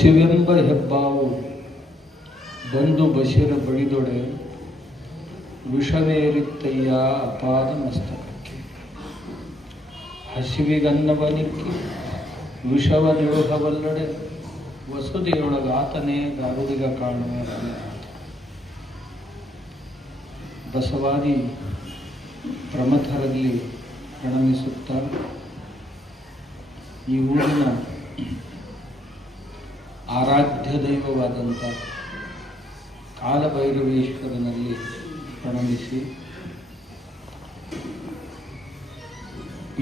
ಹಸಿವೆಂಬ ಹೆಬ್ಬಾವು ಬಂದು ಬಸಿರ ಬಡಿದೊಡೆ ವಿಷವೇರಿತ್ತಯ್ಯ ಅಪಾದ ಮಸ್ತಕಕ್ಕೆ. ಹಸಿವಿಗನ್ನವನಿಕ್ಕಿ ವಿಷವ ನಿಳುಹವಲ್ಲಡೆ ವಸುದೆಯೊಳಗಾತನೇ ಗಾರುಡಿಗ ಕಾಣುವ. ಬಸವಾದಿ ಪ್ರಮಥರಲ್ಲಿ ಪ್ರಣಮಿಸುತ್ತಾ ಈ ಊರಿನ ಆರಾಧ್ಯ ದೈವವಾದಂಥ ಕಾಲಭೈರವೇಶ್ವರನಲ್ಲಿ ಪ್ರಣಮಿಸಿ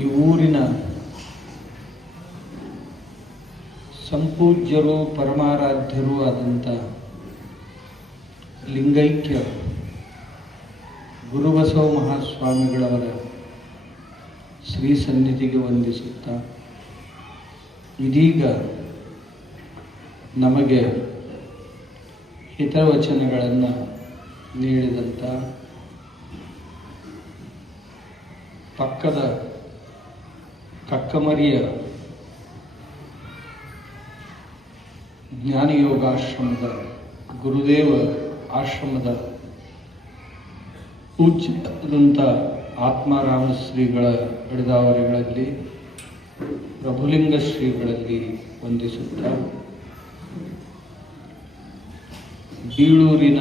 ಈ ಊರಿನ ಸಂಪೂಜ್ಯರು ಪರಮಾರಾಧ್ಯರೂ ಆದಂಥ ಲಿಂಗೈಕ್ಯ ಗುರುಬಸವ ಮಹಾಸ್ವಾಮಿಗಳವರ ಶ್ರೀ ಸನ್ನಿಧಿಗೆ ವಂದಿಸುತ್ತಾ ಇದೀಗ ನಮಗೆ ಹಿತವಚನಗಳನ್ನು ನೀಡಿದಂಥ ಪಕ್ಕದ ಕಕ್ಕಮರಿಯ ಜ್ಞಾನಯೋಗಾಶ್ರಮದ ಗುರುದೇವ ಆಶ್ರಮದ ಪೂಜ್ಯರಾದಂಥ ಆತ್ಮಾರಾಮ ಶ್ರೀಗಳ ಬಿಡದಾವರಿಗಳಲ್ಲಿ ಪ್ರಭುಲಿಂಗ ಶ್ರೀಗಳಲ್ಲಿ ವಂದಿಸುತ್ತಾ ಬೀಳೂರಿನ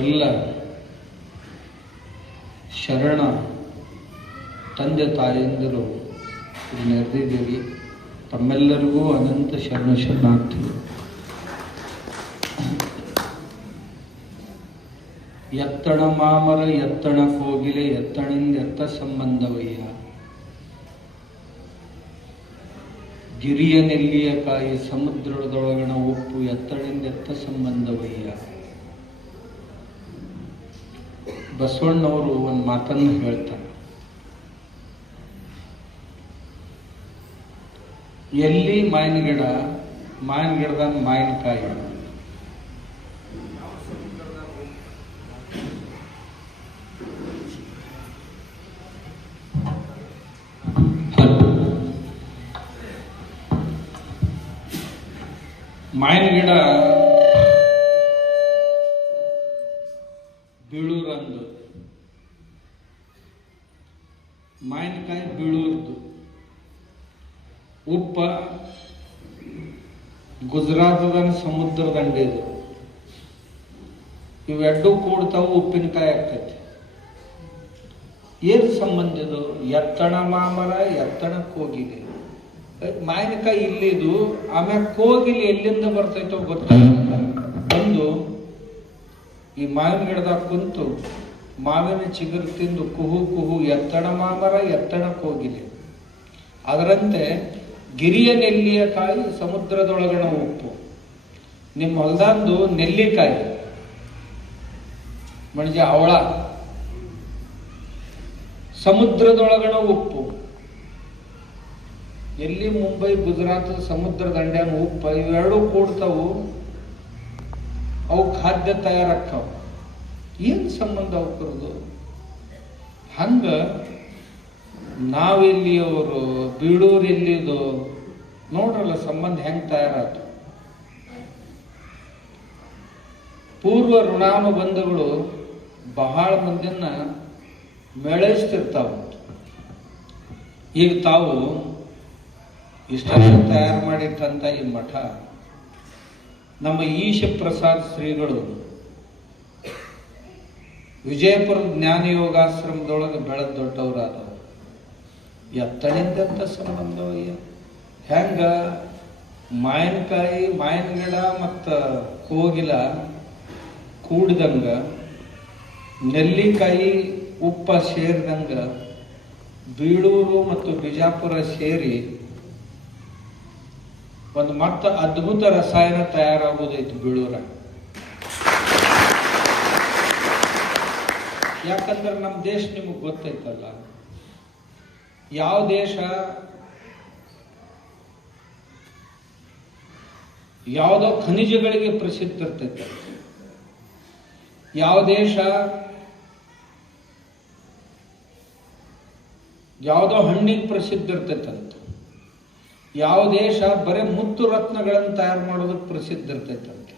ಎಲ್ಲ ಶರಣ ತಂದೆ ತಾಯಂದಿರು ನೆರೆದಿದ್ದೀರಿ. ತಮ್ಮೆಲ್ಲರಿಗೂ ಅನಂತ ಶರಣಾರ್ಥಿಗಳು. ಎತ್ತಣ ಮಾಮರ ಎತ್ತಣ ಕೋಗಿಲೆ ಎತ್ತಣಿಂದ ಎತ್ತ ಸಂಬಂಧವಯ್ಯ. ಗಿರಿಯ ನೆಲ್ಲಿಯ ಕಾಯಿ ಸಮುದ್ರದೊಳಗಣ ಉಪ್ಪು ಎತ್ತಣಿಂದ ಎತ್ತ ಸಂಬಂಧವಯ್ಯ. ಬಸವಣ್ಣವರು ಒಂದು ಮಾತನ್ನು ಹೇಳ್ತಾರೆ. ಎಲ್ಲಿ ಮಾವಿನ ಗಿಡ, ಮಾವಿನ ಗಿಡದಾಗ ಮಾವಿನಕಾಯಿ. ಮಾವಿನ ಗಿಡ ಬೀಳೂರಂದು, ಮಾವಿನಕಾಯಿ ಬೀಳೂರ್ದು, ಉಪ್ಪ ಗುಜರಾತದ ಸಮುದ್ರ ದಂಡೆದು. ಇವೆರಡೂ ಕೂಡ್ತಾವು ಉಪ್ಪಿನಕಾಯಿ ಆಗ್ತೈತಿ. ಏನ್ ಸಂಬಂಧ ಇದು? ಎತ್ತಣ ಮಾಮರ ಎತ್ತಣ ಕೋಗಿಲೆ. ಮಾವಿನಕಾಯಿ ಇಲ್ಲಿದು, ಆಮ್ಯಾಗ ಕೋಗಿಲೆ ಎಲ್ಲಿಂದ ಬರ್ತೈತೋ ಗೊತ್ತಾಗ ಬಂದು ಈ ಮಾವಿನ ಗಿಡದಾಗ ಕುಂತು ಮಾವಿನ ಚಿಗುರು ತಿಂದು ಕುಹು ಕುಹು ಎತ್ತಣ ಮಾಮರ ಎತ್ತಣ ಕೋಗಿಲೆ. ಅದರಂತೆ ಗಿರಿಯ ನೆಲ್ಲಿಯ ಕಾಯಿ ಸಮುದ್ರದೊಳಗಣ ಉಪ್ಪು. ನಿಮ್ಮ ಹೊಲದಂದು ನೆಲ್ಲಿಕಾಯಿ ಮಣಿಜ ಅವಳ ಸಮುದ್ರದೊಳಗಣ ಉಪ್ಪು. ಎಲ್ಲಿ ಮುಂಬೈ ಗುಜರಾತ್ ಸಮುದ್ರ ದಂಡ್ಯಾನ ಉಪ್ಪ ಇವೆರಡೂ ಕೂಡ್ತಾವು, ಅವು ಖಾದ್ಯ ತಯಾರಾಕ್ಕವು. ಏನ್ ಸಂಬಂಧ ಅವಕ್ಕರದು? ಹಂಗ ನಾವೆಲ್ಲಿಯವರು, ಬೀಳೂರು ಎಲ್ಲಿದು ನೋಡ್ರಲ್ಲ ಸಂಬಂಧ ಹೆಂಗ್ ತಯಾರಾತು. ಪೂರ್ವ ಋಣಾನುಬಂಧಗಳು ಬಹಳ ಮಂದಿನ ಮೇಳೈಸ್ತಿರ್ತಾವ. ಈಗ ತಾವು ಇಷ್ಟಷ್ಟು ತಯಾರು ಮಾಡಿಟ್ಟಂತ ಈ ಮಠ ನಮ್ಮ ಈಶ ಪ್ರಸಾದ್ ಶ್ರೀಗಳು ವಿಜಯಪುರದ ಜ್ಞಾನ ಯೋಗಾಶ್ರಮದೊಳಗೆ ಬೆಳೆದ ದೊಡ್ಡವರಾದವರು. ಎತ್ತಣಿಂದಂತ ಸಂಬಂಧವಯ್ಯ. ಹೆಂಗ ಮಾವಿನಕಾಯಿ, ಮಾವಿನ ಗಿಡ ಮತ್ತು ಕೋಗಿಲ ಕೂಡಿದಂಗ, ನೆಲ್ಲಿಕಾಯಿ ಉಪ್ಪ ಸೇರಿದಂಗ ಬೀಳೂರು ಮತ್ತು ಬಿಜಾಪುರ ಸೇರಿ ಒಂದು ಮತ್ತ ಅದ್ಭುತ ರಸಾಯನ ತಯಾರಾಗುವುದೈತಿ ಬೀಳೂರ. ಯಾಕಂದ್ರೆ ನಮ್ಮ ದೇಶ ನಿಮಗೆ ಗೊತ್ತೈತಲ್ಲ, ಯಾವ ದೇಶ ಯಾವುದೋ ಖನಿಜಗಳಿಗೆ ಪ್ರಸಿದ್ಧ ಇರ್ತೈತೆ, ಯಾವ ದೇಶ ಯಾವುದೋ ಹಣ್ಣಿಗೆ ಪ್ರಸಿದ್ಧ ಇರ್ತೈತಂತ, ಯಾವ ದೇಶ ಬರೀ ಮುತ್ತು ರತ್ನಗಳನ್ನು ತಯಾರು ಮಾಡೋದಕ್ಕೆ ಪ್ರಸಿದ್ಧ ಇರ್ತೈತಂತೆ,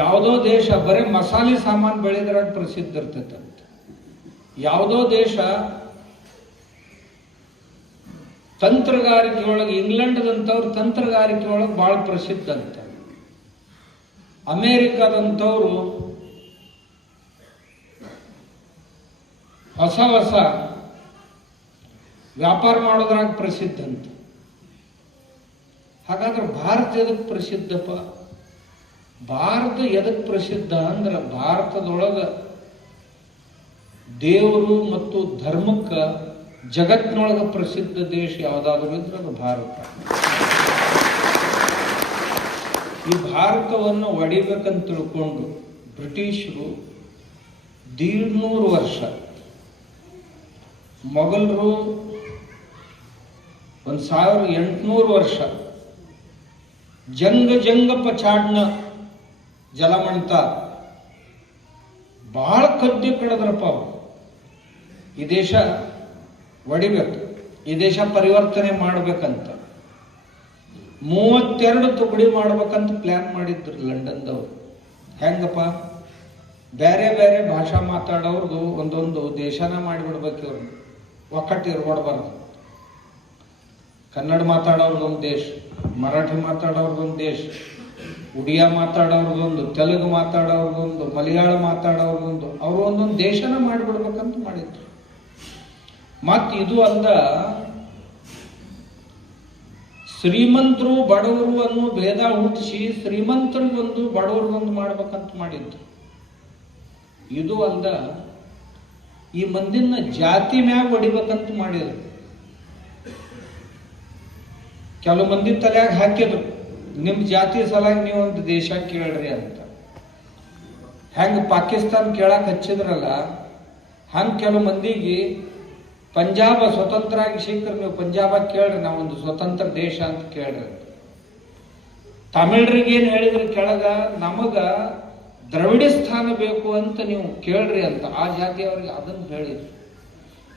ಯಾವುದೋ ದೇಶ ಬರೀ ಮಸಾಲೆ ಸಾಮಾನು ಬೆಳೆದ್ರಾಗ ಪ್ರಸಿದ್ಧ ಇರ್ತೈತಂತೆ, ಯಾವುದೋ ದೇಶ ತಂತ್ರಗಾರಿಕೆ ಒಳಗೆ ಇಂಗ್ಲೆಂಡ್ದಂಥವ್ರು ತಂತ್ರಗಾರಿಕೆ ಒಳಗೆ ಬಹಳ ಪ್ರಸಿದ್ಧ ಅಂತ, ಅಮೇರಿಕಾದಂಥವ್ರು ಹೊಸ ಹೊಸ ವ್ಯಾಪಾರ ಮಾಡೋದ್ರಾಗ ಪ್ರಸಿದ್ಧ ಅಂತ. ಹಾಗಾದ್ರೆ ಭಾರತ ಎದಕ್ಕೆ ಪ್ರಸಿದ್ಧಪ್ಪ? ಭಾರತ ಎದಕ್ಕೆ ಪ್ರಸಿದ್ಧ ಅಂದ್ರೆ ಭಾರತದೊಳಗ ದೇವರು ಮತ್ತು ಧರ್ಮಕ್ಕೆ ಜಗತ್ತಿನೊಳಗ ಪ್ರಸಿದ್ಧ ದೇಶ ಯಾವುದಾದ್ರೂ ಇದ್ರೆ ಅದು ಭಾರತ. ಈ ಭಾರತವನ್ನು ಒಡಿಬೇಕಂತ ತಿಳ್ಕೊಂಡು ಬ್ರಿಟಿಷರು 150 ವರ್ಷ, ಮೊಘಲರು 1800 ವರ್ಷ ಜಂಗ ಪಚಾಡ್ನ ಜಲಮಂತ ಬಹಳ ಕದ್ದಿ ಕಳೆದ್ರಪ್ಪ ಅವರು. ಈ ದೇಶ ಒಡಿಬೇಕು, ಈ ದೇಶ ಪರಿವರ್ತನೆ ಮಾಡ್ಬೇಕಂತ 32 ತುಕಡಿ ಮಾಡ್ಬೇಕಂತ ಪ್ಲಾನ್ ಮಾಡಿದ್ರು ಲಂಡನ್ದವ್ರು. ಹೆಂಗಪ್ಪ? ಬೇರೆ ಬೇರೆ ಭಾಷಾ ಮಾತಾಡೋರ್ದು ಒಂದೊಂದು ದೇಶನ ಮಾಡಿಬಿಡ್ಬೇಕು, ಇವ್ರು ಒಕ್ಕಟ್ಟು ಇರ್ಬಾರ್ದು. ಕನ್ನಡ ಮಾತಾಡೋರ್ದೊಂದು ದೇಶ, ಮರಾಠಿ ಮಾತಾಡೋರ್ದೊಂದು ದೇಶ, ಉಡಿಯಾ ಮಾತಾಡೋರ್ದೊಂದು, ತೆಲುಗು ಮಾತಾಡೋರ್ದೊಂದು, ಮಲಯಾಳ ಮಾತಾಡೋರ್ದೊಂದು, ಅವರು ಒಂದೊಂದು ದೇಶನ ಮಾಡಿಬಿಡ್ಬೇಕಂತ ಮಾಡಿದ್ರು. ಮತ್ ಇದು ಅಲ್ಲ, ಶ್ರೀಮಂತರು ಬಡವರು ಅನ್ನೋ ಭೇದ ಹುಟ್ಟಿಸಿ ಶ್ರೀಮಂತರಿಗೊಂದು ಬಡವರಿಗೊಂದು ಮಾಡ್ಬೇಕಂತ ಮಾಡಿದ್ರು. ಇದು ಅಲ್ಲ, ಈ ಮಂದಿನ ಜಾತಿ ಮ್ಯಾಗ ಹೊಡಿಬೇಕಂತ ಮಾಡಿದ್ರು. ಕೆಲವು ಮಂದಿ ತಲೆಯಾಗ ಹಾಕಿದ್ರು, ನಿಮ್ ಜಾತಿ ಸಲಾಗಿ ನೀವು ಒಂದು ದೇಶ ಕೇಳ್ರಿ ಅಂತ. ಹೆಂಗ ಪಾಕಿಸ್ತಾನ ಕೇಳಕ್ ಹಚ್ಚಿದ್ರಲ್ಲ, ಹಂಗ ಕೆಲವು ಮಂದಿಗೆ ಪಂಜಾಬ ಸ್ವತಂತ್ರ ಆಗಿ ಸಿಕ್ಕರೆ ನೀವು ಪಂಜಾಬ ಕೇಳ್ರಿ, ನಾವೊಂದು ಸ್ವತಂತ್ರ ದೇಶ ಅಂತ ಕೇಳ್ರಿ ಅಂತ. ತಮಿಳರಿಗೆ ಏನ್ ಹೇಳಿದ್ರು ಕೆಳಗ, ನಮಗ ದ್ರವಿಡಿಸ್ಥಾನ ಬೇಕು ಅಂತ ನೀವು ಕೇಳ್ರಿ ಅಂತ ಆ ಜಾತಿಯವ್ರಿಗೆ ಅದನ್ನು ಹೇಳಿದ್ರು.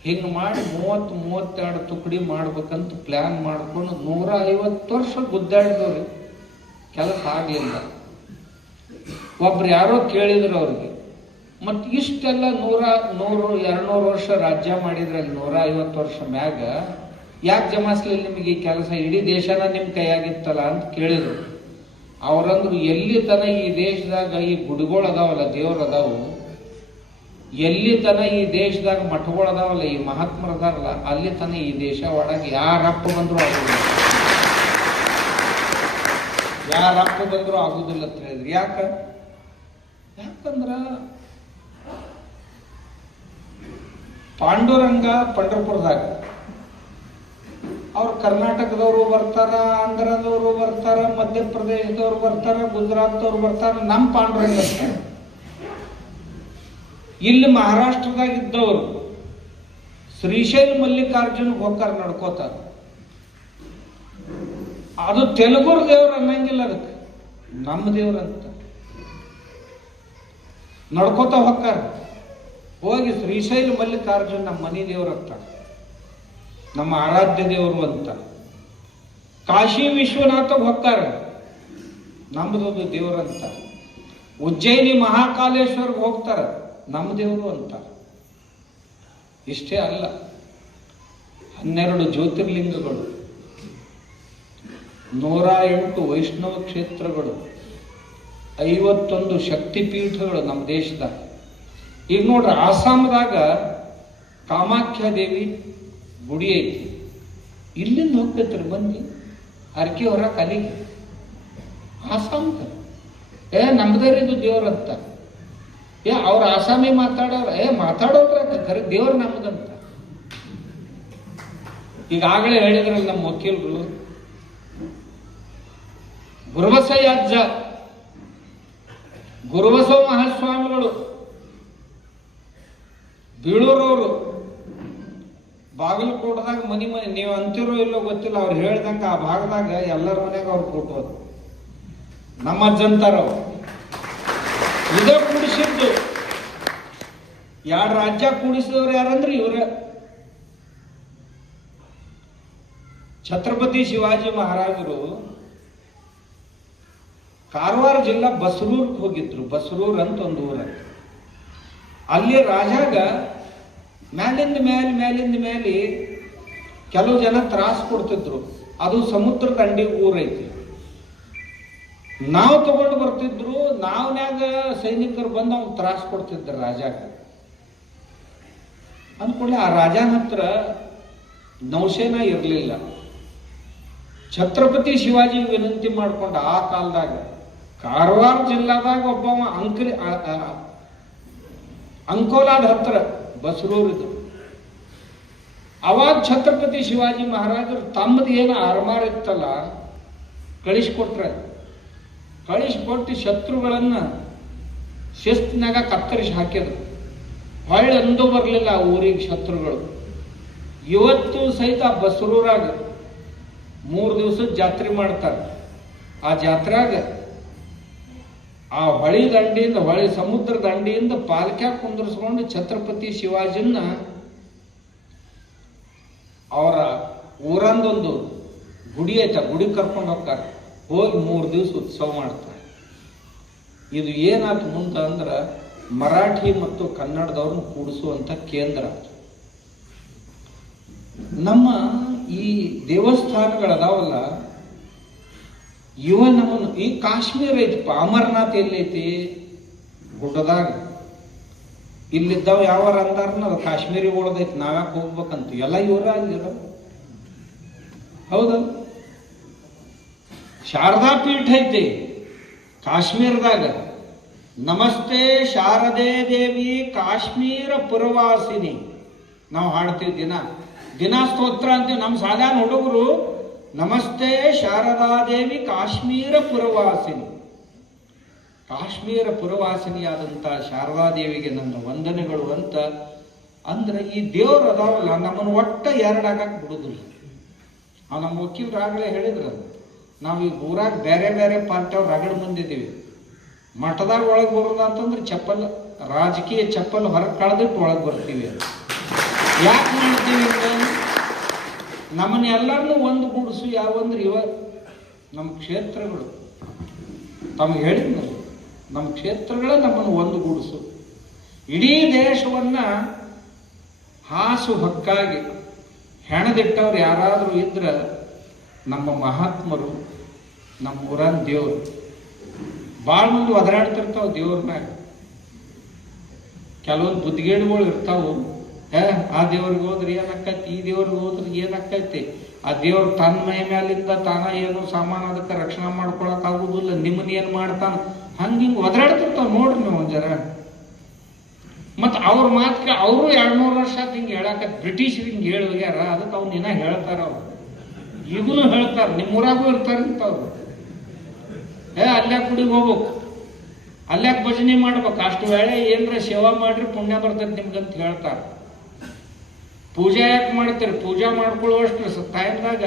ಹಿಂಗೆ ಮಾಡಿ 30-32 ತುಕಡಿ ಮಾಡ್ಬೇಕಂತ ಪ್ಲಾನ್ ಮಾಡ್ಕೊಂಡು 150 ವರ್ಷ ಗುದ್ದಾಡಿದವ್ರಿ, ಕೆಲಸ ಆಗಲಿಲ್ಲ. ಒಬ್ರು ಯಾರೋ ಕೇಳಿದ್ರು ಅವ್ರಿಗೆ, ಮತ್ ಇಷ್ಟೆಲ್ಲ 100-200 ವರ್ಷ ರಾಜ್ಯ ಮಾಡಿದ್ರಲ್ಲಿ 150 ವರ್ಷ ಮ್ಯಾಗ ಯಾಕೆ ಜಮಾಸ್ಲಿಲ್ಲ ನಿಮಗೆ ಈ ಕೆಲಸ? ಇಡೀ ದೇಶನ ನಿಮ್ ಕೈಯಾಗಿತ್ತಲ್ಲ ಅಂತ ಕೇಳಿದ್ರು. ಅವ್ರಂದ್ರು, ಎಲ್ಲಿ ತನ ಈ ದೇಶದಾಗ ಈ ಗುಡಿಗಳು ಅದಾವಲ್ಲ, ದೇವ್ರು ಅದಾವು, ಎಲ್ಲಿ ತನ ಈ ದೇಶದಾಗ ಮಠಗಳು ಅದಾವಲ್ಲ, ಈ ಮಹಾತ್ಮರು ಅದಾರಲ್ಲ, ಅಲ್ಲಿ ತನ ಈ ದೇಶ ಒಳಗೆ ಯಾರಪ್ಪ ಬಂದ್ರು ಆಗುದಿಲ್ಲ, ಯಾರಪ್ಪ ಬಂದ್ರು ಆಗುದಿಲ್ಲ ಅಂತ ಹೇಳಿದ್ರಿ. ಯಾಕಂದ್ರ ಪಾಂಡುರಂಗ ಪಂಡರಪುರದಾಗ ಅವ್ರು ಕರ್ನಾಟಕದವರು ಬರ್ತಾರ, ಆಂಧ್ರದವರು ಬರ್ತಾರ, ಮಧ್ಯಪ್ರದೇಶದವ್ರು ಬರ್ತಾರ, ಗುಜರಾತ್ದವ್ರು ಬರ್ತಾರ, ನಮ್ಮ ಪಾಂಡುರಂಗ ಇಲ್ಲಿ ಮಹಾರಾಷ್ಟ್ರದಾಗ ಇದ್ದವರು ಶ್ರೀಶೈಲ ಮಲ್ಲಿಕಾರ್ಜುನ್ ಹೋಗ್ತಾರ ನಡ್ಕೋತಾರ. ಅದು ತೆಲುಗುರ್ ದೇವ್ರು ಅನ್ನಂಗಿಲ್ಲ, ಅದಕ್ಕೆ ನಮ್ಮ ದೇವ್ರಂತ ನಡ್ಕೋತ ಹೋಗ್ತಾರ. ಹೋಗಿ ಶ್ರೀಶೈಲ ಮಲ್ಲಿಕಾರ್ಜುನ್ ನಮ್ಮ ಮನಿ ದೇವ್ರಂತ, ನಮ್ಮ ಆರಾಧ್ಯ ದೇವರು ಅಂತ. ಕಾಶಿ ವಿಶ್ವನಾಥ ಹೋಗ್ತಾರ, ನಮ್ಮದೊಂದು ದೇವರಂತ. ಉಜ್ಜಯಿನಿ ಮಹಾಕಾಲೇಶ್ವರ್ಗೆ ಹೋಗ್ತಾರ, ನಮ್ಮ ದೇವರು ಅಂತ. ಇಷ್ಟೇ ಅಲ್ಲ, 12 ಜ್ಯೋತಿರ್ಲಿಂಗಗಳು, 108 ವೈಷ್ಣವ ಕ್ಷೇತ್ರಗಳು, 51 ಶಕ್ತಿಪೀಠಗಳು ನಮ್ಮ ದೇಶದಾಗ. ಈಗ ನೋಡ್ರಿ, ಆಸಾಮದಾಗ ಕಾಮಾಖ್ಯ ದೇವಿ ಗುಡಿ ಐತಿ, ಇಲ್ಲಿಂದ ಹೋಗ್ತೈತ್ರಿ ಮಂದಿ ಅರ್ಕಿ ಹೊರ ಕಲಿಗೆ ಆಸಾಮ್ಕ. ನಮ್ದರಿದು ದೇವ್ರಂತ. ಅವ್ರ ಆಸಾಮಿ ಮಾತಾಡೋದ್ರ ಖರೆ ದೇವ್ರ ನಮ್ದಂತ. ಈಗಾಗಲೇ ಹೇಳಿದ್ರಲ್ಲ ನಮ್ಮ ವಕೀಲರು, ಗುರುಬಸಯ್ಯಜ್ಜ, ಗುರುಬಸವ ಮಹಾಸ್ವಾಮಿಗಳು ಬೀಳೂರವರು ಬಾಗಲಕೋಟದಾಗ ಮನಿ ನೀವು ಅಂತಿರೋ ಇಲ್ಲೋ ಗೊತ್ತಿಲ್ಲ, ಅವ್ರು ಹೇಳ್ದಂಗ ಆ ಭಾಗದಾಗ ಎಲ್ಲರ ಮನೆಯಾಗ ಅವ್ರು ಕೊಟ್ಟೋದು. ನಮ್ಮ ಅಜ್ಜಂತಾರ ಇದೇ ಕೂಡಿಸಿದ್ದು. 2 ರಾಜ್ಯ ಕೂಡಿಸಿದವ್ರು ಯಾರಂದ್ರೆ ಇವ್ರ. ಛತ್ರಪತಿ ಶಿವಾಜಿ ಮಹಾರಾಜರು ಕಾರವಾರ ಜಿಲ್ಲಾ ಬಸರೂರ್ಗೆ ಹೋಗಿದ್ರು. ಬಸರೂರ್ ಅಂತ ಒಂದು ಊರ. ಅಲ್ಲಿ ರಾಜಾಗ ಮೇಲಿಂದ ಮೇಲೆ ಕೆಲವು ಜನ ತ್ರಾಸ ಕೊಡ್ತಿದ್ರು. ಅದು ಸಮುದ್ರ ದಂಡಿ ಊರೈತಿ. ನಾವು ತಗೊಂಡು ಬರ್ತಿದ್ರು. ನಾವ್ನ್ಯಾಗ ಸೈನಿಕರು ಬಂದು ಅವ್ನು ತ್ರಾಸ ಕೊಡ್ತಿದ್ರು ರಾಜಾಗ. ಅಂದ್ಕೊಳ್ಳಿ ಆ ರಾಜನ ಹತ್ರ ನೌಸೇನ ಇರಲಿಲ್ಲ. ಛತ್ರಪತಿ ಶಿವಾಜಿ ವಿನಂತಿ ಮಾಡ್ಕೊಂಡ. ಆ ಕಾಲದಾಗ ಕಾರವಾರ ಜಿಲ್ಲಾದಾಗ ಒಬ್ಬವ ಅಂಕೋಲಾದ ಹತ್ರ ಬಸರೂರಿದು. ಅವಾಗ ಛತ್ರಪತಿ ಶಿವಾಜಿ ಮಹಾರಾಜರು ತಮ್ಮದು ಏನು ಆರ್ಮಾರ್ ಇತ್ತಲ್ಲ ಕಳಿಸ್ಕೊಟ್ಟು ಶತ್ರುಗಳನ್ನ ಶಿಸ್ತಿನಾಗ ಕತ್ತರಿಸಿ ಹಾಕಿದ್ರು. ಹೊಳ್ಳಿ ಅಂದು ಬರಲಿಲ್ಲ ಆ ಊರಿಗೆ ಶತ್ರುಗಳು. ಇವತ್ತು ಸಹಿತ ಬಸರೂರಾಗ 3 ದಿವಸದ ಜಾತ್ರೆ ಮಾಡ್ತಾರೆ. ಆ ಜಾತ್ರೆಯಾಗ ಆ ಹೊಳಿ ಸಮುದ್ರ ದಂಡಿಯಿಂದ ಪಾಲ್ಕ್ಯಾಗ ಕುಂದರ್ಸ್ಕೊಂಡು ಛತ್ರಪತಿ ಶಿವಾಜಿನ ಅವರ ಊರಂದೊಂದು ಗುಡಿ ಐತ, ಗುಡಿ ಕರ್ಕೊಂಡು ಹೋಗ್ತಾರೆ. ಹೋಗಿ 3 ದಿವಸ ಉತ್ಸವ ಮಾಡ್ತಾರೆ. ಇದು ಏನಾಯ್ತು ಮುಂದೆ ಅಂದ್ರೆ ಮರಾಠಿ ಮತ್ತು ಕನ್ನಡದವ್ರನ್ನ ಕೂಡಿಸುವಂತ ಕೇಂದ್ರ. ನಮ್ಮ ಈ ದೇವಸ್ಥಾನಗಳದಾವಲ್ಲ ನಮ್ಮನ್ನು ಈ ಕಾಶ್ಮೀರ ಐತಪ್ಪ. ಅಮರನಾಥ್ ಎಲ್ಲೈತಿ? ಗುಡ್ಡದಾಗ. ಇಲ್ಲಿದ್ದಾವ ಯಾವಾರ ಅಂದಾರನ ಅದು ಕಾಶ್ಮೀರಿ ಓಡದೈತಿ, ನಾವ್ಯಾಕೆ ಹೋಗ್ಬೇಕಂತ. ಎಲ್ಲ ಇವರ ಅಲ್ಲಿರ. ಹೌದ? ಶಾರದಾ ಪೀಠ ಐತಿ ಕಾಶ್ಮೀರದಾಗ. ನಮಸ್ತೆ ಶಾರದೆ ದೇವಿ ಕಾಶ್ಮೀರ ಪುರವಾಸಿನಿ ನಾವು ಹಾಡ್ತೀವಿ. ದಿನ ಸ್ತೋತ್ರ ಅಂತೀವಿ. ನಮ್ಮ ಸಾಧಾರಣ ಹುಡುಗರು ನಮಸ್ತೆ ಶಾರದಾದೇವಿ ಕಾಶ್ಮೀರ ಪುರವಾಸಿನಿ. ಕಾಶ್ಮೀರ ಪುರವಾಸಿನಿಯಾದಂಥ ಶಾರದಾದೇವಿಗೆ ನನ್ನ ವಂದನೆಗಳು ಅಂತ. ಅಂದ್ರೆ ಈ ದೇವರು ಅದಾವಲ್ಲ ನಮ್ಮನ್ನು ಒಟ್ಟ ಎರಡಾಗಕ್ಕೆ ಬಿಡುದಿಲ್ಲ. ನಮ್ಮ ವಕೀಲರು ಆಗಲೇ ಹೇಳಿದ್ರು, ನಾವು ಈ ಊರಾಗ ಬೇರೆ ಬೇರೆ ಪಾರ್ಟಿಯವ್ರು ರಗಡ್ ಬಂದಿದ್ದೀವಿ. ಮಠದಾಗ ಒಳಗೆ ಬರೋದು ಅಂತಂದ್ರೆ ಚಪ್ಪಲ್, ರಾಜಕೀಯ ಚಪ್ಪಲ್ ಹೊರಗೆ ಕಳೆದಿಟ್ಟು ಒಳಗೆ ಬರ್ತೀವಿ. ಯಾಕೆ ಮಾಡ್ತೀವಿ ಅಂದ್ರೆ ನಮ್ಮನ್ನ ಎಲ್ಲರನ್ನೂ ಒಂದು ಗೂಡಿಸು ಯಾವಂದ್ರೆ ನಮ್ಮ ಕ್ಷೇತ್ರಗಳು. ತಮಗೆ ಹೇಳಿದ್ನು, ನಮ್ಮ ಕ್ಷೇತ್ರಗಳೇ ನಮ್ಮನ್ನು ಒಂದು ಗೂಡಿಸು. ಇಡೀ ದೇಶವನ್ನ ಹಾಸು ಹೊಕ್ಕಾಗಿ ಹೆಣದಿಟ್ಟವ್ರು ಯಾರಾದರೂ ಇದ್ರೆ ನಮ್ಮ ಮಹಾತ್ಮರು, ನಮ್ಮ ಊರನ್ ದೇವರು. ಭಾಳ ಮಂದಿ ಒದರಾಡ್ತಿರ್ತಾವ ದೇವ್ರ ಮ್ಯಾಗ. ಕೆಲವೊಂದು ಬುದ್ಧಿಗೇಡುಗಳು ಇರ್ತಾವು. ಆ ದೇವ್ರಿಗೆ ಹೋದ್ರೆ ಏನಾಕೈತಿ, ಈ ದೇವ್ರಿಗೆ ಹೋದ್ರೆ ಏನಾಕೈತಿ. ಆ ದೇವ್ರ ತನ್ನ ಮೈ ಮ್ಯಾಲಿಂದ ತಾನ ಏನು ಸಾಮಾನು ಅದಕ್ಕೆ ರಕ್ಷಣೆ ಮಾಡ್ಕೊಳಕ್ ಆಗುದಿಲ್ಲ, ನಿಮ್ಮನ್ನ ಏನ್ ಮಾಡ್ತಾನ, ಹಿಂಗೆ ಒದರಾಡ್ತಿರ್ತಾವ. ನೋಡ್ರಿ ನೀವು ಒಂದ್ ಜರ. ಮತ್ ಅವ್ರ ಮಾತ್ಕ ಅವರು 200 ವರ್ಷ ಹಿಂಗೆ ಹೇಳಕ ಬ್ರಿಟಿಷರು ಹಿಂಗೆ ಹೇಳಿ ಹೋಗ್ಯಾರ. ಅದಕ್ಕೆ ಅವ್ನ ಏನ ಹೇಳ್ತಾರ. ಅವ್ರು ಈಗೂನು ಹೇಳ್ತಾರ, ನಿಮ್ಮೂರಾಗೂ ಇರ್ತಾರಂತವ್ರು. ಅಲ್ಯಾಕ ಗುಡಿಗೆ ಹೋಗ್ಬೇಕು, ಅಲ್ಯಾಕ ಭಜನೆ ಮಾಡ್ಬೇಕು, ಅಷ್ಟು ವೇಳೆ ಏನ್ರ ಸೇವಾ ಮಾಡ್ರಿ ಪುಣ್ಯ ಬರ್ತೈತಿ ನಿಮ್ಗಂತ ಹೇಳ್ತಾರ. ಪೂಜಾ ಯಾಕೆ ಮಾಡ್ತೀರಿ? ಪೂಜಾ ಮಾಡ್ಕೊಳ್ಳುವಷ್ಟು ಟೈಮ್ದಾಗ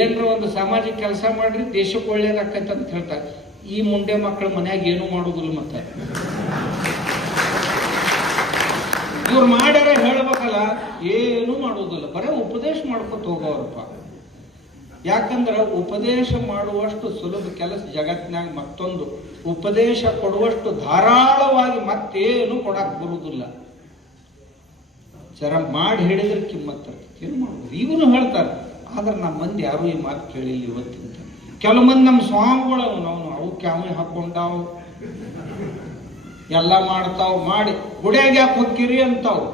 ಏನ್ರ ಒಂದು ಸಾಮಾಜಿಕ ಕೆಲಸ ಮಾಡ್ರಿ, ದೇಶಕ್ಕೆ ಒಳ್ಳೇದಾಕೈತೆ ಅಂತ ಹೇಳ್ತಾರೆ. ಈ ಮುಂಡೆ ಮಕ್ಕಳು ಮನ್ಯಾಗ ಏನು ಮಾಡುದಿಲ್ಲ. ಮತ್ತೆ ಇವ್ರು ಮಾಡ್ಯಾರ ಹೇಳ್ಬೇಕಲ್ಲ, ಏನು ಮಾಡುವುದಿಲ್ಲ. ಬರೇ ಉಪದೇಶ ಮಾಡ್ಕೊತ ಹೋಗೋರಪ್ಪ. ಯಾಕಂದ್ರೆ ಉಪದೇಶ ಮಾಡುವಷ್ಟು ಸುಲಭ ಕೆಲಸ ಜಗತ್ತಿನಾಗ ಮತ್ತೊಂದು. ಉಪದೇಶ ಕೊಡುವಷ್ಟು ಧಾರಾಳವಾಗಿ ಮತ್ತೇನು ಕೊಡಕ್ ಬರುವುದಿಲ್ಲ. ಜರ ಮಾಡಿ ಹೇಳಿದ್ರೆ ಕಿಮ್ಮತ್ತ ಏನು ಮಾಡುದು. ಈಗೂನು ಹೇಳ್ತಾರೆ, ಆದ್ರೆ ನಮ್ಮ ಮಂದಿ ಯಾರು ಈ ಮಾತು ಕೇಳಿಲ್ಲ ಇವತ್ತಿಂದ. ಕೆಲವು ಮಂದಿ ನಮ್ಮ ಸ್ವಾಮಿಗಳು ಅವು ಕ್ಯಾಮೆ ಹಾಕೊಂಡಾವು, ಎಲ್ಲ ಮಾಡ್ತಾವ್. ಮಾಡಿ ಗುಡಿಯಾಗ ಯಾಕೆ ಹೊಕ್ಕಿರಿ ಅಂತಾವ್.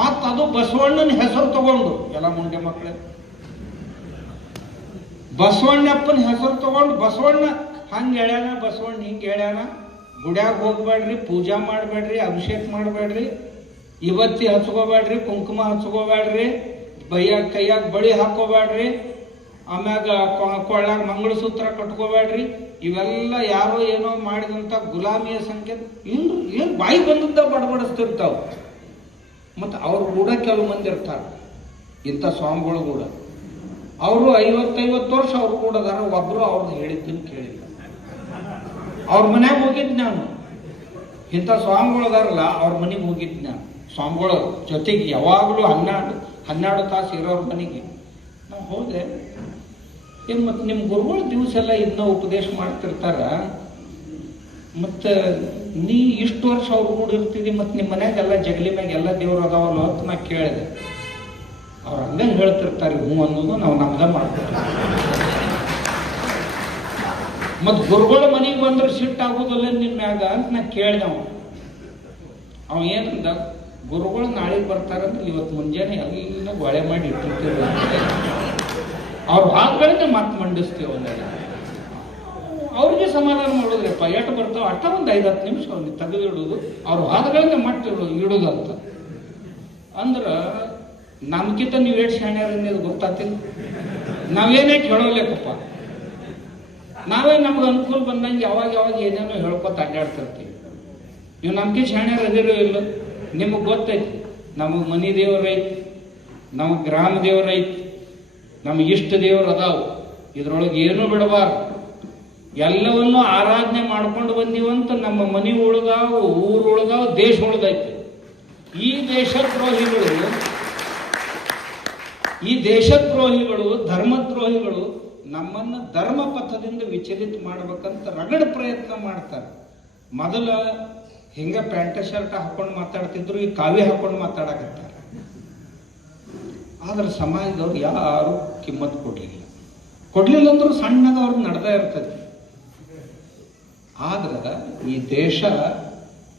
ಮತ್ತ ಅದು ಬಸವಣ್ಣನ ಹೆಸರು ತಗೊಂಡು ಎಲ್ಲ ಮುಂಡೆ ಮಕ್ಕಳೇ ಬಸವಣ್ಣಪ್ಪನ ಹೆಸರು ತಗೊಂಡು ಬಸವಣ್ಣ ಹಂಗ ಹೇಳ್ಯಾನ, ಬಸವಣ್ಣ ಹಿಂಗ ಹೇಳ್ಯಾನ, ಗುಡ್ಯಾಗ ಹೋಗ್ಬೇಡ್ರಿ, ಪೂಜಾ ಮಾಡ್ಬೇಡ್ರಿ, ಅಭಿಷೇಕ ಮಾಡ್ಬೇಡ್ರಿ, ಇವತ್ತಿ ಹಚ್ಕೋಬೇಡ್ರಿ, ಕುಂಕುಮ ಹಚ್ಕೋಬೇಡ್ರಿ, ಕೈಯಾಗ ಬಳಿ ಹಾಕೋಬೇಡ್ರಿ, ಆಮ್ಯಾಗ ಕೊಳ್ಳಾಗ ಮಂಗಳಸೂತ್ರ ಕಟ್ಕೋಬೇಡ್ರಿ. ಇವೆಲ್ಲ ಯಾರೋ ಏನೋ ಮಾಡಿದಂತ ಗುಲಾಮಿಯ ಸಂಕೇತ. ಏನ್ ಬಾಯಿ ಬಂದದ್ದ ಬಡಬಡಿಸ್ತಿರ್ತಾವ. ಮತ್ತ ಅವ್ರು ಕೂಡ ಕೆಲವು ಮಂದಿ ಇರ್ತಾರ ಇಂಥ ಸ್ವಾಮಿಗಳು ಕೂಡ. ಅವರು 50 ವರ್ಷ ಅವ್ರು ಕೂಡ ಅದಾರ. ಒಬ್ರು ಅವ್ರನ್ನ ಹೇಳಿದ್ದನ್ನು ಕೇಳಿಲ್ಲ. ಅವ್ರ ಮನ್ಯಾಗ ಹೋಗಿದ್ ನಾನು. ಇಂಥ ಸ್ವಾಮಿಗಳು ಅದಾರಲ್ಲ ಅವ್ರ ಮನೆಗೆ ಹೋಗಿದ್ ನಾನು. ಸ್ವಾಮಿಗಳ ಜೊತೆಗೆ ಯಾವಾಗಲೂ 12 ತಾಸು ಇರೋರ ಮನೆಗೆ ನಾವು ಹೋದೆ. ಏನು ಮತ್ತು ನಿಮ್ಮ ಗುರುಗಳು ದಿವಸ ಎಲ್ಲ ಇನ್ನೂ ಉಪದೇಶ ಮಾಡ್ತಿರ್ತಾರ, ಮತ್ತು ನೀ ಇಷ್ಟು ವರ್ಷ ಅವ್ರು ಕೂಡ ಇರ್ತಿದ್ದಿ, ಮತ್ತು ನಿಮ್ಮ ಮನ್ಯಾಗೆಲ್ಲ ಜಗಲಿ ಮ್ಯಾಗ ಎಲ್ಲ ದೇವ್ರು ಅದಾವಲ್ಲ ಅಂತ ನಾ ಕೇಳಿದೆ. ಅವ್ರು ಹಂಗೆ ಹೇಳ್ತಿರ್ತಾರೆ ಹ್ಞೂ ಅನ್ನೋದು ನಾವು ನಮ್ದ ಮಾಡ್ತೀವಿ. ಮತ್ತು ಗುರುಗಳ ಮನೆಗೆ ಬಂದ್ರೆ ಸಿಟ್ಟಾಗೋದಿಲ್ಲ ನಿನ್ನ ಮ್ಯಾಗ ಅಂತ ನಾ ಕೇಳಿದೆ. ಅವ ಏನಂದ, ಗುರುಗಳು ನಾಳೆಗೆ ಬರ್ತಾರಂದ್ರೆ ಇವತ್ತು ಮುಂಜಾನೆ ಎಲ್ಲ ಒಳೆ ಮಾಡಿ ಇಟ್ಟಿರ್ತೀವಿ, ಅವ್ರ ಭಾಗಗಳನ್ನ ಮಾತು ಮಂಡಿಸ್ತೀವಿ. ಅವನ್ನೆಲ್ಲ ಅವ್ರಿಗೆ ಸಮಾಧಾನ ಮಾಡೋದ್ರಪ್ಪ, ಎಷ್ಟು ಬರ್ತಾವ ಅಷ್ಟ ಒಂದು 5-10 ನಿಮಿಷ ಅವ್ನಿಗೆ ತೆಗೆದು ಇಡೋದು, ಅವ್ರ ವಾದಗಳನ್ನ ಮಟ್ಟ ಇಡೋದು ಅಂತ ಅಂದ್ರೆ ನಮ್ಗಿಂತ ನೀವು ಎಷ್ಟು ಶಾಣ್ಯಾರ ಗೊತ್ತಾಗ್ತಿಲ್ಲ. ನಾವೇನೇ ಕೇಳೋಲೇಕಪ್ಪ, ನಾವೇ ನಮ್ಗೆ ಅನುಕೂಲ ಬಂದಂಗೆ ಯಾವಾಗ ಏನೇನೋ ಹೇಳ್ಕೊತ ಅಡ್ಡಾಡ್ತಿರ್ತೀವಿ. ನೀವು ನಮ್ಗೆ ಶಾಣ್ಯಾರ ಅದಿರೋ ಇಲ್ಲ, ನಿಮಗೆ ಗೊತ್ತೈತಿ ನಮಗೆ ಮನೆ ದೇವ್ರೈತಿ, ನಮಗೆ ಗ್ರಾಮ ದೇವ್ರೈತಿ, ನಮಗೆ ಇಷ್ಟ ದೇವ್ರು ಅದಾವು. ಇದ್ರೊಳಗೆ ಏನೂ ಬಿಡಬಾರ್ದು, ಎಲ್ಲವನ್ನೂ ಆರಾಧನೆ ಮಾಡ್ಕೊಂಡು ಬಂದೀವಂತ ನಮ್ಮ ಮನೆ ಉಳ್ದಾವು, ಊರು ಉಳ್ದಾವು, ದೇಶ ಉಳ್ದೈತಿ. ಈ ದೇಶದ್ರೋಹಿಗಳು ಧರ್ಮದ್ರೋಹಿಗಳು ನಮ್ಮನ್ನ ಧರ್ಮ ಪಥದಿಂದ ವಿಚಲಿತ ಮಾಡ್ಬೇಕಂತ ರಗಡ ಪ್ರಯತ್ನ ಮಾಡ್ತಾರೆ. ಮೊದಲ ಹಿಂಗ ಪ್ಯಾಂಟ್ ಶರ್ಟ್ ಹಾಕೊಂಡು ಮಾತಾಡ್ತಿದ್ರು, ಈ ಕಾವಿ ಹಾಕೊಂಡು ಮಾತಾಡಕತ್ತಾರೆ. ಆದ್ರೆ ಸಮಾಜದವ್ರು ಯಾರು ಕಿಮ್ಮತ್ ಕೊಡ್ಲಿಲ್ಲ ಅಂದ್ರೂ ಸಣ್ಣಗ ಅವ್ರಿಗೆ ನಡೆದ ಇರ್ತದೆ. ಆದ್ರೆ ಈ ದೇಶ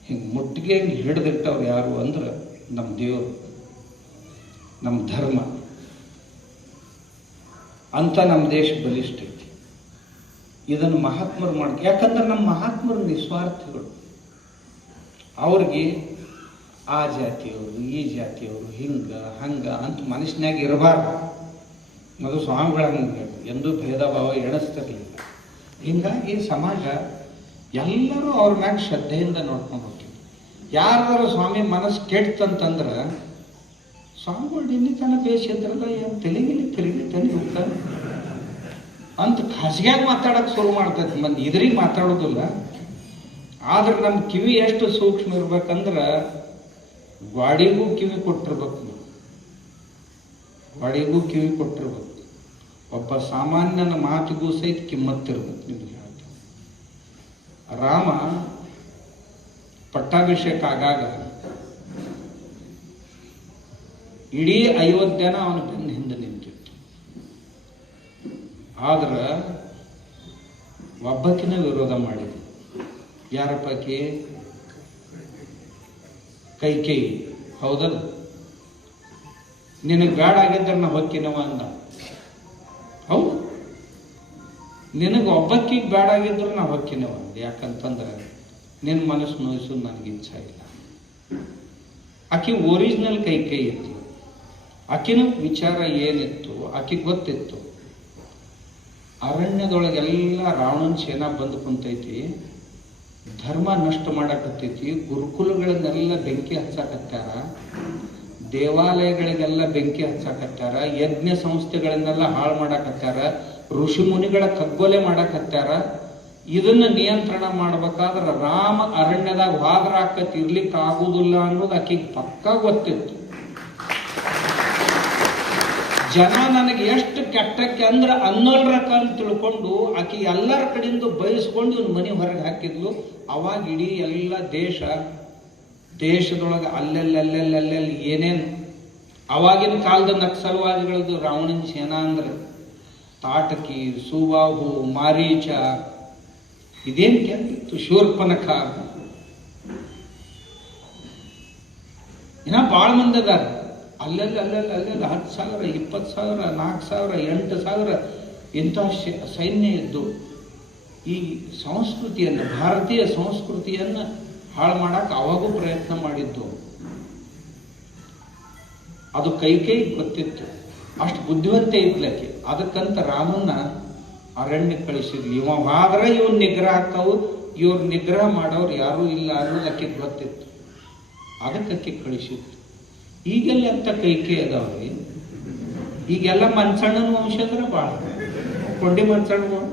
ಹಿಂಗೆ ಮುಟ್ಟಿಗೆ ಹಿಡಿದಿಟ್ಟವ್ರು ಯಾರು ಅಂದ್ರೆ ನಮ್ಮ ದೇವರು, ನಮ್ಮ ಧರ್ಮ ಅಂತ ನಮ್ಮ ದೇಶ ಬಲಿಷ್ಠ ಐತಿ. ಇದನ್ನು ಮಹಾತ್ಮರು ಮಾಡ್ತಾರೆ. ಯಾಕಂದ್ರೆ ನಮ್ಮ ಮಹಾತ್ಮರು ನಿಸ್ವಾರ್ಥಿಗಳು. ಅವ್ರಿಗೆ ಆ ಜಾತಿಯವರು ಈ ಜಾತಿಯವರು ಹಂಗ ಅಂತ ಮನುಷ್ಯನಾಗ ಇರಬಾರ್ದು. ಅದು ಸ್ವಾಮಿಗಳ ಹಂಗೆ ಎಂದೂ ಭೇದ ಭಾವ ಎಣಿಸ್ತಿರ್ಲಿಲ್ಲ. ಹಿಂಗಾಗಿ ಸಮಾಜ ಎಲ್ಲರೂ ಅವ್ರ ಮ್ಯಾಗ ಶ್ರದ್ಧೆಯಿಂದ ನೋಡ್ಕೊಂಡು ಹೋಗ್ತೀವಿ. ಯಾರಾದ್ರೂ ಸ್ವಾಮಿ ಮನಸ್ಸು ಕೆಡ್ತಂತಂದ್ರೆ ಸ್ವಾಮಿಗಳು ಇಲ್ಲಿ ತನ ಬೇಸಿದ್ರಲ್ಲ, ಏನು ತೆಲಿಗಿಲಿ ತಲೆ ಹೋಗ್ತಾರೆ ಅಂತ ಖಾಸಗಿಯಾಗಿ ಮಾತಾಡಕ್ಕೆ ಶುರು ಮಾಡ್ತೈತಿ ಮಂದಿ. ಇದ್ರಿಗೆ ಮಾತಾಡೋದಿಲ್ಲ. ಆದ್ರೆ ನಮ್ಮ ಕಿವಿ ಎಷ್ಟು ಸೂಕ್ಷ್ಮ ಇರ್ಬೇಕಂದ್ರೆ ಗಾಡಿಗೂ ಕಿವಿ ಕೊಟ್ಟಿರ್ಬೇಕು, ಗಾಡಿಗೂ ಕಿವಿ ಕೊಟ್ಟಿರ್ಬೇಕು. ಒಬ್ಬ ಸಾಮಾನ್ಯನ ಮಾತಿಗೂ ಸಹಿತ ಕಿಮ್ಮತ್ತಿರ್ಬೇಕು. ನಿಮ್ಗೆ ಹೇಳ್ತೀನಿ, ರಾಮ ಪಟ್ಟಾಭಿಷೇಕ ಆಗಾಗ ಇಡೀ 50 ಜನ ಅವನ ಬೆನ್ನ ಹಿಂದೆ ನಿಂತಿತ್ತು. ಆದ್ರ ಒಬ್ಬಕಿನ ವಿರೋಧ ಮಾಡಿದ್ರು. ಯಾರ ಪೈಕಿ? ಕೈಕೇಯಿ. ಹೌದಲ್ಲ? ನಿನಗೆ ಬ್ಯಾಡ ಆಗಿದ್ರೆ ನಾ ಹೊಕ್ಕಿನವ ಅಂದ. ಹೌದು, ನಿನಗೆ ಒಬ್ಬಕ್ಕಿಗೆ ಬ್ಯಾಡ ಆಗಿದ್ರು ನಾ ಹೊಕ್ಕಿನವ ಅಂದ. ಯಾಕಂತಂದ್ರೆ ನಿನ್ನ ಮನಸ್ಸು ನೋಯಿಸೋದು ನನಗೆ ಇಚ್ಛಾ ಇಲ್ಲ. ಆಕಿ ಒರಿಜಿನಲ್ ಕೈಕೇಯಿ ಇತ್ತು. ಆಕಿನ ವಿಚಾರ ಏನಿತ್ತು ಆಕಿಗೆ ಗೊತ್ತಿತ್ತು. ಅರಣ್ಯದೊಳಗೆಲ್ಲ ರಾವಣನ ಸೇನಾ ಬಂದು ಕುಂತೈತಿ, ಧರ್ಮ ನಷ್ಟ ಮಾಡಕತ್ತೈತಿ, ಗುರುಕುಲಗಳನ್ನೆಲ್ಲ ಬೆಂಕಿ ಹಚ್ಚಾಕತ್ತಾರ, ದೇವಾಲಯಗಳಿಗೆಲ್ಲ ಬೆಂಕಿ ಹಚ್ಚಾಕತ್ತಾರ, ಯಜ್ಞ ಸಂಸ್ಥೆಗಳನ್ನೆಲ್ಲ ಹಾಳು ಮಾಡಾಕತ್ತಾರ, ಋಷಿ ಮುನಿಗಳ ಕಗ್ಗೊಲೆ ಮಾಡಾಕತ್ತಾರ. ಇದನ್ನ ನಿಯಂತ್ರಣ ಮಾಡ್ಬೇಕಾದ್ರೆ ರಾಮ ಅರಣ್ಯದಾಗ ವಾದ್ರ ಆಕತಿ ಇರ್ಲಿಕ್ಕೆ ಆಗುದಿಲ್ಲ ಅನ್ನೋದು ಆಕಿಗೆ ಪಕ್ಕಾ ಗೊತ್ತಿತ್ತು. ಜನ ನನಗೆ ಎಷ್ಟು ಕೆಟ್ಟಕ್ಕೆ ಅಂದ್ರೆ ಅನ್ನೋಲ್ರ ಕಾಲ ತಿಳ್ಕೊಂಡು ಆಕಿ ಎಲ್ಲರ ಕಡೆಯಿಂದ ಬಯಸ್ಕೊಂಡು ಇವ್ನ ಮನೆ ಹೊರಗೆ ಹಾಕಿದ್ಲು. ಅವಾಗ ಇಡೀ ಎಲ್ಲ ದೇಶದೊಳಗೆ ಅಲ್ಲೆಲ್ಲಿ ಏನೇನು ಅವಾಗಿನ ಕಾಲದ ನಕ್ಸಲ್ವಾದಿಗಳದ್ದು ರಾವಣನ ಸೇನಾ ಅಂದ್ರೆ ತಾಟಕಿ, ಸುಬಾಹು, ಮಾರೀಚ, ಇದೇನ್ ಕೆಂಪಿತ್ತು, ಶೂರ್ಪನಖ, ಇನ್ನ ಬಾಳ ಮಂದಿ ಅದಾರ. ಅಲ್ಲೆಲ್ಲ 10,000, 20,000, 4,000, 8,000 ಇಂಥ ಸೈನ್ಯ ಇದ್ದು ಈ ಸಂಸ್ಕೃತಿಯನ್ನು, ಭಾರತೀಯ ಸಂಸ್ಕೃತಿಯನ್ನು ಹಾಳು ಮಾಡಕ್ಕೆ ಅವಾಗೂ ಪ್ರಯತ್ನ ಮಾಡಿದ್ದು. ಅದು ಕೈಕೈ ಗೊತ್ತಿತ್ತು, ಅಷ್ಟು ಬುದ್ಧಿವಂತೆ ಇದ್ಲಕ್ಕೆ. ಅದಕ್ಕಂತ ರಾಮನ್ನ ಅರಣ್ಯಕ್ಕೆ ಕಳಿಸಿದ್ವಿ. ಇವಾದ್ರೆ ಇವನ್ ನಿಗ್ರಹ ಹಾಕವು, ಇವ್ರ ನಿಗ್ರಹ ಮಾಡೋರು ಯಾರೂ ಇಲ್ಲ ಅನ್ನೋದಕ್ಕೆ ಗೊತ್ತಿತ್ತು. ಅದಕ್ಕೆ ಕಳಿಸಿದ್ರು. ಈಗೆಲ್ಲ ಅಂತ ಕೈಕೈ ಅದಾವ್ರಿ. ಈಗೆಲ್ಲ ಮಂಚಣ್ಣನ ವಂಶದ್ರ ಭಾಳ ಕೊಂಡಿ ಮಂಚಣ್ಣಗಳು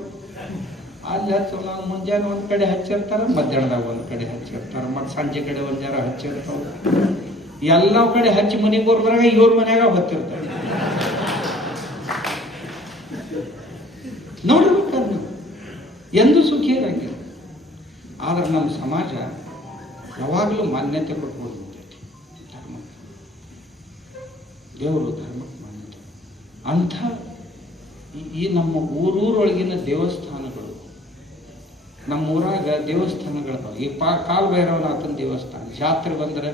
ಅಲ್ಲಿ ಹಚ್ಚ ಮುಂಜಾನೆ ಒಂದ್ ಕಡೆ ಹಚ್ಚಿರ್ತಾರ, ಮಧ್ಯಾಹ್ನದಾಗ ಒಂದ್ ಕಡೆ ಹಚ್ಚಿರ್ತಾರ, ಮತ್ತೆ ಸಂಜೆ ಕಡೆ ಒಂದ್ ಜರ ಹಚ್ಚಿರ್ತಾವ. ಎಲ್ಲ ಕಡೆ ಹಚ್ಚಿ ಮನೆಗೆ ಬರ್ದ್ರಾಗ ಇವ್ರ ಮನ್ಯಾಗ ಹೊತ್ತಿರ್ತಾರೆ. ನೋಡ್ಬೇಕಾದ್ರೆ ನಾವು ಎಂದೂ ಸುಖಿ ಇರಂಗಿಲ್ಲ. ಆದ್ರೆ ನಮ್ಮ ಸಮಾಜ ಯಾವಾಗಲೂ ಮಾನ್ಯತೆ ಕೊಟ್ಕೊಂಡು ನಿಂತೈತಿ ಧರ್ಮ, ದೇವರು ಧರ್ಮಕ್ಕೆ ಮಾನ್ಯತೆ. ಅಂಥ ಈ ನಮ್ಮ ಊರೂರೊಳಗಿನ ದೇವಸ್ಥಾನಗಳು, ನಮ್ಮೂರಾಗ ದೇವಸ್ಥಾನಗಳು, ಈ ಕಾಲಭೈರವನಾಥನ ದೇವಸ್ಥಾನ ಜಾತ್ರೆ ಬಂದರೆ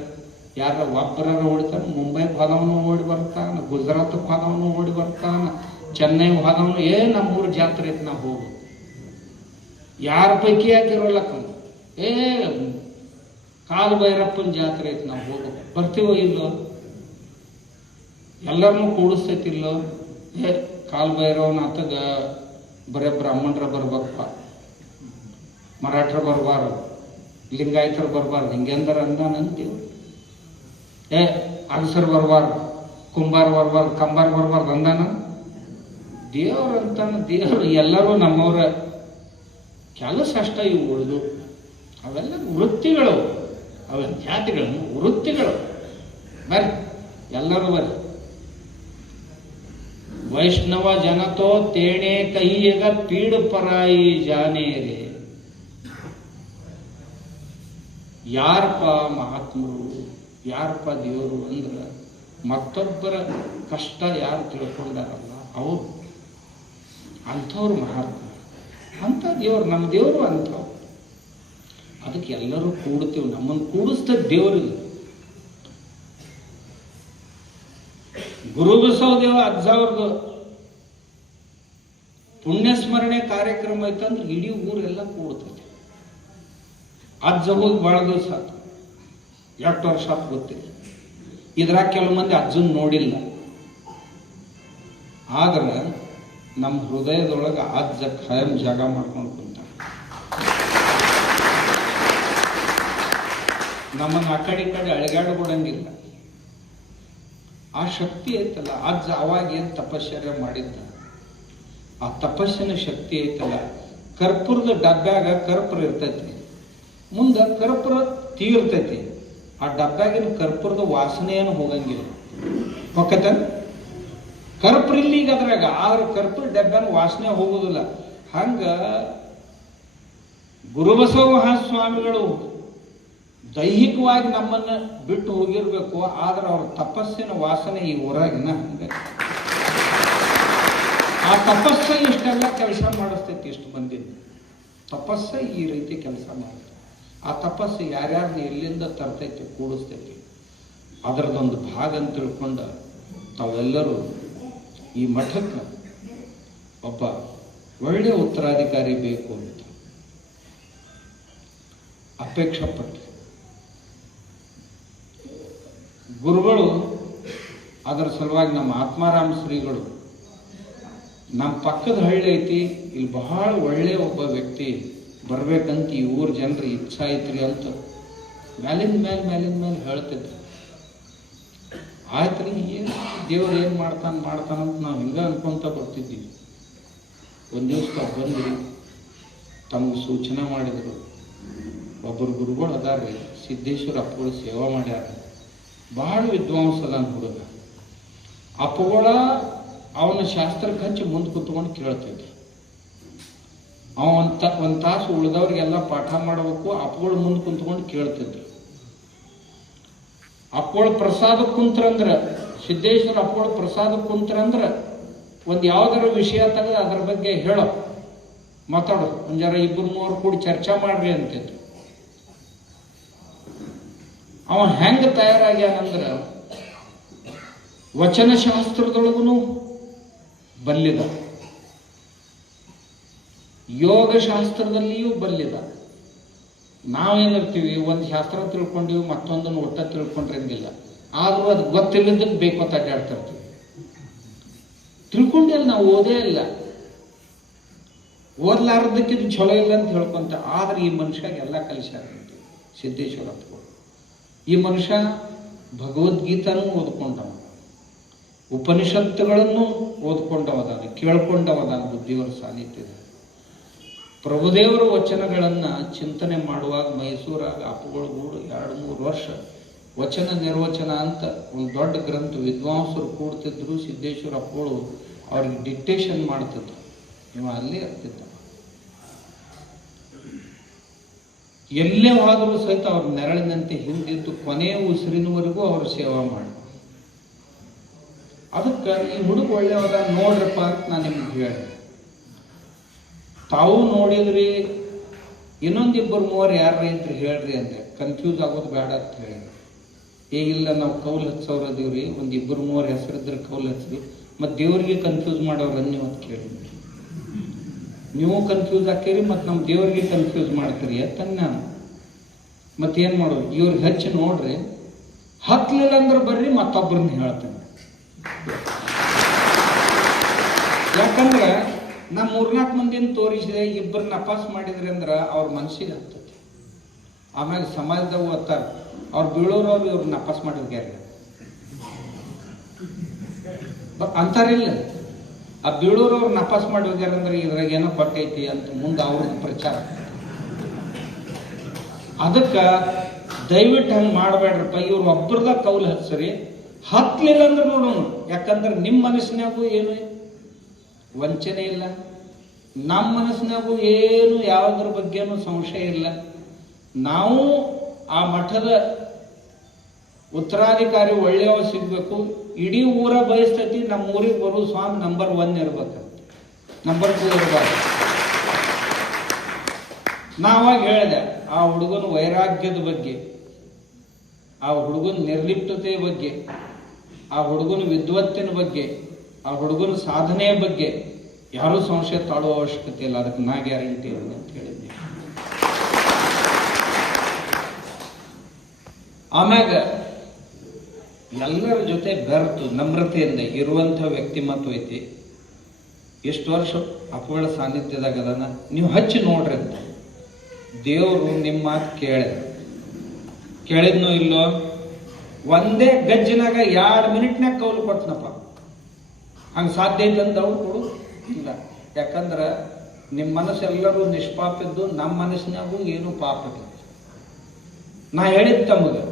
ಯಾರ ಒಬ್ಬರ ಓಡ್ತಾನೆ, ಮುಂಬೈಗೆ ಹೋದವನು ಓಡಿ ಬರ್ತಾನೆ, ಗುಜರಾತ್ಗೆ ಹೋದವನು ಓಡಿ ಬರ್ತಾನೆ, ಚೆನ್ನೈಗೆ ಹೋದವನು ನಮ್ಮೂರು ಜಾತ್ರೆ ಐತೆ ನಾವು ಹೋಗು. ಯಾರ ಪೈಕಿ ಯಾಕಿರೋಲ್ಲಕ್ಕ ಕಾಲಭೈರಪ್ಪನ ಜಾತ್ರೆ ಐತೆ ನಾವು ಹೋಗು, ಬರ್ತೀವೋ ಇಲ್ಲೋ? ಎಲ್ಲರನ್ನೂ ಕೂಡಿಸ್ತೈತಿಲ್ಲೋ? ಕಾಲಭೈರವನಾಥಗ ಬರೇ ಬ್ರಾಹ್ಮಣರ ಬರ್ಬೇಕಪ್ಪ, ಮರಾಠರು ಬರಬಾರ್ದು, ಲಿಂಗಾಯತರು ಬರಬಾರ್ದು, ಹಿಂಗೆಂದರ ಅಂದಾನಂತೀವಿ. ಅಗಸರು ಬರಬಾರ್ದು, ಕುಂಬಾರ ಬರಬಾರ್ದು, ಕಂಬಾರ ಬರಬಾರ್ದು ಅಂದಾನ? ದೇವ್ರು ಅಂತಾನ. ದೇವರು ಎಲ್ಲರೂ ನಮ್ಮವ್ರ. ಕೆಲಸ ಅಷ್ಟ ಇವು ಉಳಿದು ಅವೆಲ್ಲ ವೃತ್ತಿಗಳು, ಅವೆಲ್ಲ ಜಾತಿಗಳು ವೃತ್ತಿಗಳು. ಬರ್ರಿ ಎಲ್ಲರೂ ಬರ್ರಿ. ವೈಷ್ಣವ ಜನತೋ ತೇಣೆ ಕೈಯಗ ಪೀಡು ಪರಾಯಿ ಜಾನೇರೆ. ಯಾರಪ್ಪ ಮಹಾತ್ಮರು, ಯಾರಪ್ಪ ದೇವರು ಅಂದ್ರೆ ಮತ್ತೊಬ್ಬರ ಕಷ್ಟ ಯಾರು ತಿಳ್ಕೊಂಡಾರಲ್ಲ ಅವರು, ಅಂಥವ್ರು ಮಹಾತ್ಮ. ಅಂಥ ದೇವರು ನಮ್ಮ ದೇವರು ಅಂಥವ್ರು. ಅದಕ್ಕೆ ಎಲ್ಲರೂ ಕೂಡ್ತೀವಿ. ನಮ್ಮನ್ನು ಕೂಡಿಸ್ತದ ದೇವರಿಲ್ಲ. ಗುರುಬಸವದೇವ ಅಜ್ಜವ್ರದ್ದು ಪುಣ್ಯ ಸ್ಮರಣೆ ಕಾರ್ಯಕ್ರಮ ಐತಂದ್ರೆ ಇಡೀ ಊರೆಲ್ಲ ಕೂಡ್ತೈತಿ. ಅಜ್ಜ ಹೋಗಿ ಬಹಳ ದಿವಸ ಆತು, 8 ವರ್ಷ ಆತು ಗೊತ್ತಿಲ್ಲ. ಇದ್ರಾಗ ಕೆಲವು ಮಂದಿ ಅಜ್ಜನ್ ನೋಡಿಲ್ಲ. ಆದ್ರೆ ನಮ್ಮ ಹೃದಯದೊಳಗೆ ಅಜ್ಜ ಖಾಯಂ ಜಾಗ ಮಾಡ್ಕೊಂಡು ಕುಂತ. ನಮ್ಮನ್ನು ಆ ಕಡೆ ಅಳಿಗಾಡ್ಬಿಡಂಗಿಲ್ಲ. ಆ ಶಕ್ತಿ ಐತಲ್ಲ, ಅಜ್ಜ ಅವಾಗ ಏನು ತಪಶ್ಚರ್ಯ ಮಾಡಿದ್ದ, ಆ ತಪಸ್ಸಿನ ಶಕ್ತಿ ಐತಲ್ಲ. ಕರ್ಪೂರದ ಡಬ್ಬ್ಯಾಗ ಕರ್ಪೂರ ಇರ್ತೈತಿ, ಮುಂದೆ ಕರ್ಪೂರ ತೀರ್ತೈತಿ. ಆ ಡಬ್ಬ್ಯಾಗಿನ ಕರ್ಪೂರದ ವಾಸನೆಯನ್ನು ಹೋಗಂಗಿಲ್ಲ. ಹೊಕ್ಕತ ಕರ್ಪೂರ ಇಲ್ಲಿಗ ಅದ್ರಾಗ, ಆದ್ರೆ ಕರ್ಪೂರ ಡಬ್ಬ್ಯಾನ ವಾಸನೆ ಹೋಗುದಿಲ್ಲ. ಹಂಗ ಗುರುಬಸವ ಮಹಾಸ್ವಾಮಿಗಳು ದೈಹಿಕವಾಗಿ ನಮ್ಮನ್ನ ಬಿಟ್ಟು ಹೋಗಿರ್ಬೇಕು, ಆದ್ರೆ ಅವ್ರ ತಪಸ್ಸಿನ ವಾಸನೆ ಈ ಊರಾಗಿನ ಹಂಗ. ಆ ತಪಸ್ಸ ಇಷ್ಟೆಲ್ಲ ಕೆಲಸ ಮಾಡಿಸ್ತೈತಿ. ಇಷ್ಟು ಬಂದಿದ್ದು ತಪಸ್ಸ ಈ ರೀತಿ ಕೆಲಸ ಮಾಡುತ್ತೆ. ಆ ತಪಸ್ಸು ಯಾರ್ಯಾರನ್ನ ಎಲ್ಲಿಂದ ತರ್ತೈತಿ, ಕೂಡಿಸ್ತೈತಿ. ಅದರದೊಂದು ಭಾಗ ಅಂತ ತಿಳ್ಕೊಂಡ ತಾವೆಲ್ಲರೂ ಈ ಮಠಕ್ಕೆ ಒಬ್ಬ ಒಳ್ಳೆಯ ಉತ್ತರಾಧಿಕಾರಿ ಬೇಕು ಅಂತ ಅಪೇಕ್ಷೆ ಪಟ್ಟು ಗುರುಗಳು, ಅದರ ಸಲುವಾಗಿ ನಮ್ಮ ಆತ್ಮಾರಾಮ ಶ್ರೀಗಳು, ನಮ್ಮ ಪಕ್ಕದ ಹಳ್ಳಿ ಐತಿ, ಇಲ್ಲಿ ಬಹಳ ಒಳ್ಳೆಯ ಒಬ್ಬ ವ್ಯಕ್ತಿ ಬರ್ಬೇಕಂತ ಈ ಊರ ಜನರ ಇಚ್ಛಾ ಐತ್ರಿ ಅಂತ ಮ್ಯಾಲಿಂದ ಮೇಲೆ ಹೇಳ್ತಿದ್ರು. ಆಯ್ತ್ರಿ, ಏನು ದೇವ್ರು ಏನು ಮಾಡ್ತಾನಂತ ನಾವು ಹಿಂಗ ಅನ್ಕೊಂತ ಬರ್ತಿದ್ದೀವಿ. ಒಂದು ದಿವಸ ಬಂದ್ರಿ, ತಮ್ಗೆ ಸೂಚನೆ ಮಾಡಿದ್ರು. ಒಬ್ಬರು ಗುರುಗಳು ಅದಾರ್ರಿ, ಸಿದ್ದೇಶ್ವರ ಅಪ್ಪಗಳು ಸೇವಾ ಮಾಡ್ಯಾರ, ಬಹಳ ವಿದ್ವಾಂಸದ ಹುಡುಗ. ಅಪ್ಪಗಳ ಅವನ ಶಾಸ್ತ್ರಕ್ಕೆ ಹಚ್ಚಿ ಮುಂದೆ ಕುತ್ಕೊಂಡು ಕೇಳ್ತಿದ್ದ. ಅವ ಒಂದು ತಾಸು ಉಳಿದವ್ರಿಗೆಲ್ಲ ಪಾಠ ಮಾಡಬೇಕು, ಅಪ್ಪಗಳು ಮುಂದೆ ಕುಂತ್ಕೊಂಡು ಕೇಳ್ತಿದ್ರು. ಅಪ್ಪಗಳು ಪ್ರಸಾದ ಕುಂತ್ರಂದ್ರ, ಸಿದ್ದೇಶ್ವರ ಅಪ್ಪಗಳು ಪ್ರಸಾದ ಕುಂತ್ರಂದ್ರ ಒಂದು ಯಾವ್ದಾರ ವಿಷಯ ತೆಗೆದು ಅದ್ರ ಬಗ್ಗೆ ಹೇಳೋ, ಮಾತಾಡೋ, ಒಂದು ಜರ 2-3 ಕೂಡಿ ಚರ್ಚೆ ಮಾಡ್ರಿ ಅಂತಿದ್ರು. ಅವ ಹೆಂಗ ತಯಾರಾಗ್ಯಾನಂದ್ರ ವಚನಶಾಸ್ತ್ರದೊಳಗೂ ಬಲ್ಲಿದ, ಯೋಗ ಶಾಸ್ತ್ರದಲ್ಲಿಯೂ ಬಲ್ಲಿದ. ನಾವೇನಿರ್ತೀವಿ, ಒಂದು ಶಾಸ್ತ್ರ ತಿಳ್ಕೊಂಡಿವಿ, ಮತ್ತೊಂದನ್ನು ಒಟ್ಟ ತಿಳ್ಕೊಂಡಿರಂಗಿಲ್ಲ. ಆದ್ರೂ ಅದು ಗೊತ್ತಿಲ್ಲದಕ್ಕೆ ಬೇಕು ಅಂತ ಅಡ್ಡಾಡ್ತಿರ್ತೀವಿ. ತಿಳ್ಕೊಂಡಿಲ್ಲ, ನಾವು ಓದೇ ಇಲ್ಲ, ಓದ್ಲಾರ್ದಕ್ಕಿದು ಚಲೋ ಇಲ್ಲ ಅಂತ ಹೇಳ್ಕೊಂತ. ಆದ್ರೆ ಈ ಮನುಷ್ಯಾಗ ಎಲ್ಲ ಕಲಿಸ್ಯಾರಂತೆ ಸಿದ್ದೇಶ್ವರ ಅಪ್ಪಗಳು. ಈ ಮನುಷ್ಯ ಭಗವದ್ಗೀತಾನೂ ಓದ್ಕೊಂಡವ, ಉಪನಿಷತ್ತುಗಳನ್ನು ಓದ್ಕೊಂಡವದಾನ, ಕೇಳ್ಕೊಂಡವದಾನ, ಬುದ್ಧಿಯವರ ಸಾನ್ನಿಧ್ಯದ. ಪ್ರಭುದೇವರ ವಚನಗಳನ್ನು ಚಿಂತನೆ ಮಾಡುವಾಗ ಮೈಸೂರಾಗ ಅಪ್ಪಗಳು ಕೂಡ 2-3 ವರ್ಷ ವಚನ ನಿರ್ವಚನ ಅಂತ ಒಂದು ದೊಡ್ಡ ಗ್ರಂಥ ವಿದ್ವಾಂಸರು ಕೂಡ್ತಿದ್ರು. ಸಿದ್ದೇಶ್ವರ ಅಪ್ಪಗಳು ಅವ್ರಿಗೆ ಡಿಕ್ಟೇಷನ್ ಮಾಡ್ತಿದ್ರು. ಇವ ಅಲ್ಲೇ ಇರ್ತಿದ್ದ. ಎಲ್ಲೇ ಹೋದರೂ ಸಹಿತ ಅವ್ರ ನೆರಳಿನಂತೆ ಹಿಂದಿದ್ದು ಕೊನೆಯ ಉಸಿರಿನವರೆಗೂ ಅವ್ರ ಸೇವಾ ಮಾಡಿ. ಅದಕ್ಕೆ ಈ ಹುಡುಗ ಒಳ್ಳೆಯದ ನೋಡ್ರಪ್ಪ ಅಂತ ನಾನು ನಿಮ್ಗೆ ಹೇಳಿ. ತಾವು ನೋಡಿದ್ರಿ, ಇನ್ನೊಂದಿಬ್ಬರು ಮೂವರು ಯಾರ ಇದ್ರಿ ಹೇಳ್ರಿ ಅಂದೆ. ಕನ್ಫ್ಯೂಸ್ ಆಗೋದು ಬೇಡ ಅಂತ ಹೇಳಿ. ಈಗಿಲ್ಲ ನಾವು ಕೌಲ್ ಹಚ್ಚೋರು ಅದೀವ್ರಿ, ಒಂದು ಇಬ್ಬರು ಮೂವರು ಹೆಸರಿದ್ರೆ ಕೌಲ್ ಹಚ್ಚಿದ್ವಿ, ಮತ್ತು ದೇವ್ರಿಗೆ ಕನ್ಫ್ಯೂಸ್ ಮಾಡೋರನ್ನ ನೀವು ಅಂತ ಕೇಳಿ. ನೀವು ಕನ್ಫ್ಯೂಸ್ ಹಾಕಿರಿ ಮತ್ತು ನಮ್ಮ ದೇವ್ರಿಗೆ ಕನ್ಫ್ಯೂಸ್ ಮಾಡ್ತೀರಿ ಅಂತ ನಾನು. ಮತ್ತೇನು ಮಾಡೋದು? ಇವ್ರಿಗೆ ಹಚ್ಚಿ ನೋಡ್ರಿ, ಹತ್ತಲಿಲ್ಲ ಅಂದ್ರೆ ಬರ್ರಿ ಮತ್ತೊಬ್ಬರನ್ನ ಹೇಳ್ತೇನೆ. ಯಾಕಂದ್ರೆ ನಾ 3-4 ಮಂದಿನ ತೋರಿಸಿದೆ, ಇಬ್ಬರನ್ನ ಅಪಾಸ್ ಮಾಡಿದ್ರಿ ಅಂದ್ರೆ ಅವ್ರ ಮನಸ್ಸಿಗೆ ಹತ್ತೈತಿ. ಆಮೇಲೆ ಸಮಾಜದಾಗ ಓದ್ತಾರ, ಅವ್ರು ಬೀಳೋರವ್ರು ಇವ್ರನ್ನ ಅಪಾಸ್ ಮಾಡಿದ್ಯಾರ ಅಂತಾರಿಲ್ಲ. ಆ ಬೀಳೋರವ್ರನ್ನ ಅಪಾಸ್ ಮಾಡಿ ಹೋಗ್ಯಾರ ಅಂದ್ರೆ ಇದ್ರಾಗ ಏನೋ ಕೊಟ್ಟೈತಿ ಅಂತ ಮುಂದೆ ಅವ್ರದ್ದು ಪ್ರಚಾರ. ಅದಕ್ಕೆ ದಯವಿಟ್ಟು ಹಂಗೆ ಮಾಡಬೇಡ್ರಪ್ಪ. ಇವ್ರು ಒಬ್ಬರದ ಕೌಲು ಹಚ್ಚರಿ, ಹತ್ತಲಿಲ್ಲ ಅಂದ್ರೆ ನೋಡೋಣ. ಯಾಕಂದ್ರೆ ನಿಮ್ಮ ಮನಸ್ಸಿನಾಗೂ ಏನು ವಂಚನೆ ಇಲ್ಲ, ನಮ್ಮ ಮನಸ್ಸಿನಾಗೂ ಏನು ಯಾವುದ್ರ ಬಗ್ಗೆನೂ ಸಂಶಯ ಇಲ್ಲ. ನಾವು ಆ ಮಠದ ಉತ್ತರಾಧಿಕಾರಿ ಒಳ್ಳೆಯವ ಸಿಗ್ಬೇಕು. ಇಡೀ ಊರ ಬಯಸ್ತೈತಿ ನಮ್ಮ ಊರಿಗೆ ಬರೋ ಸ್ವಾಮಿ ನಂಬರ್ 1 ಇರ್ಬೇಕಂತ, ನಂಬರ್ 2 ಇರಬಾರ್ದು. ನಾವಾಗ ಹೇಳಿದೆ ಆ ಹುಡುಗನ ವೈರಾಗ್ಯದ ಬಗ್ಗೆ, ಆ ಹುಡುಗನ ನಿರ್ಲಿಪ್ತತೆ ಬಗ್ಗೆ, ಆ ಹುಡುಗನ ವಿದ್ವತ್ತಿನ ಬಗ್ಗೆ, ಆ ಹುಡುಗನ ಸಾಧನೆಯ ಬಗ್ಗೆ ಯಾರೂ ಸಂಶಯ ತಾಳುವ ಅವಶ್ಯಕತೆ ಇಲ್ಲ. ಅದಕ್ಕೆ ನಾ ಗ್ಯಾರಂಟಿ ಇದೆ ಅಂತ ಹೇಳಿದ್ದೆ. ಆಮ್ಯಾಗ ಎಲ್ಲರ ಜೊತೆ ಬೆರೆತು ನಮ್ರತೆಯಿಂದ ಇರುವಂಥ ವ್ಯಕ್ತಿಮತ್ವ ಐತಿ. ಎಷ್ಟು ವರ್ಷ ಅಪಗಳ ಸಾನ್ನಿಧ್ಯದಾಗ ಅದನ್ನ ನೀವು ಹಚ್ಚಿ ನೋಡ್ರಿ ಅಂತ. ದೇವರು ನಿಮ್ಮ ಮಾತು ಕೇಳಿದ್ನೋ ಇಲ್ಲೋ, ಒಂದೇ ಗಜ್ಜಿನಾಗ 2 ಮಿನಿಟ್ನಾಗ ಕೌಲು ಕೊಟ್ಟನಪ್ಪ. ಹಂಗೆ ಸಾಧ್ಯ ಐತಂತ ಅವ್ರು ಕೊಡು ಇಲ್ಲ. ಯಾಕಂದ್ರೆ ನಿಮ್ಮ ಮನಸ್ಸೆಲ್ಲರೂ ನಿಷ್ಪಾಪಿದ್ದು, ನಮ್ಮ ಮನಸ್ಸಿನಾಗೂ ಏನು ಪಾಪ ಇಲ್ಲ. ನಾ ಹೇಳಿದ್ ತಮಗೆ,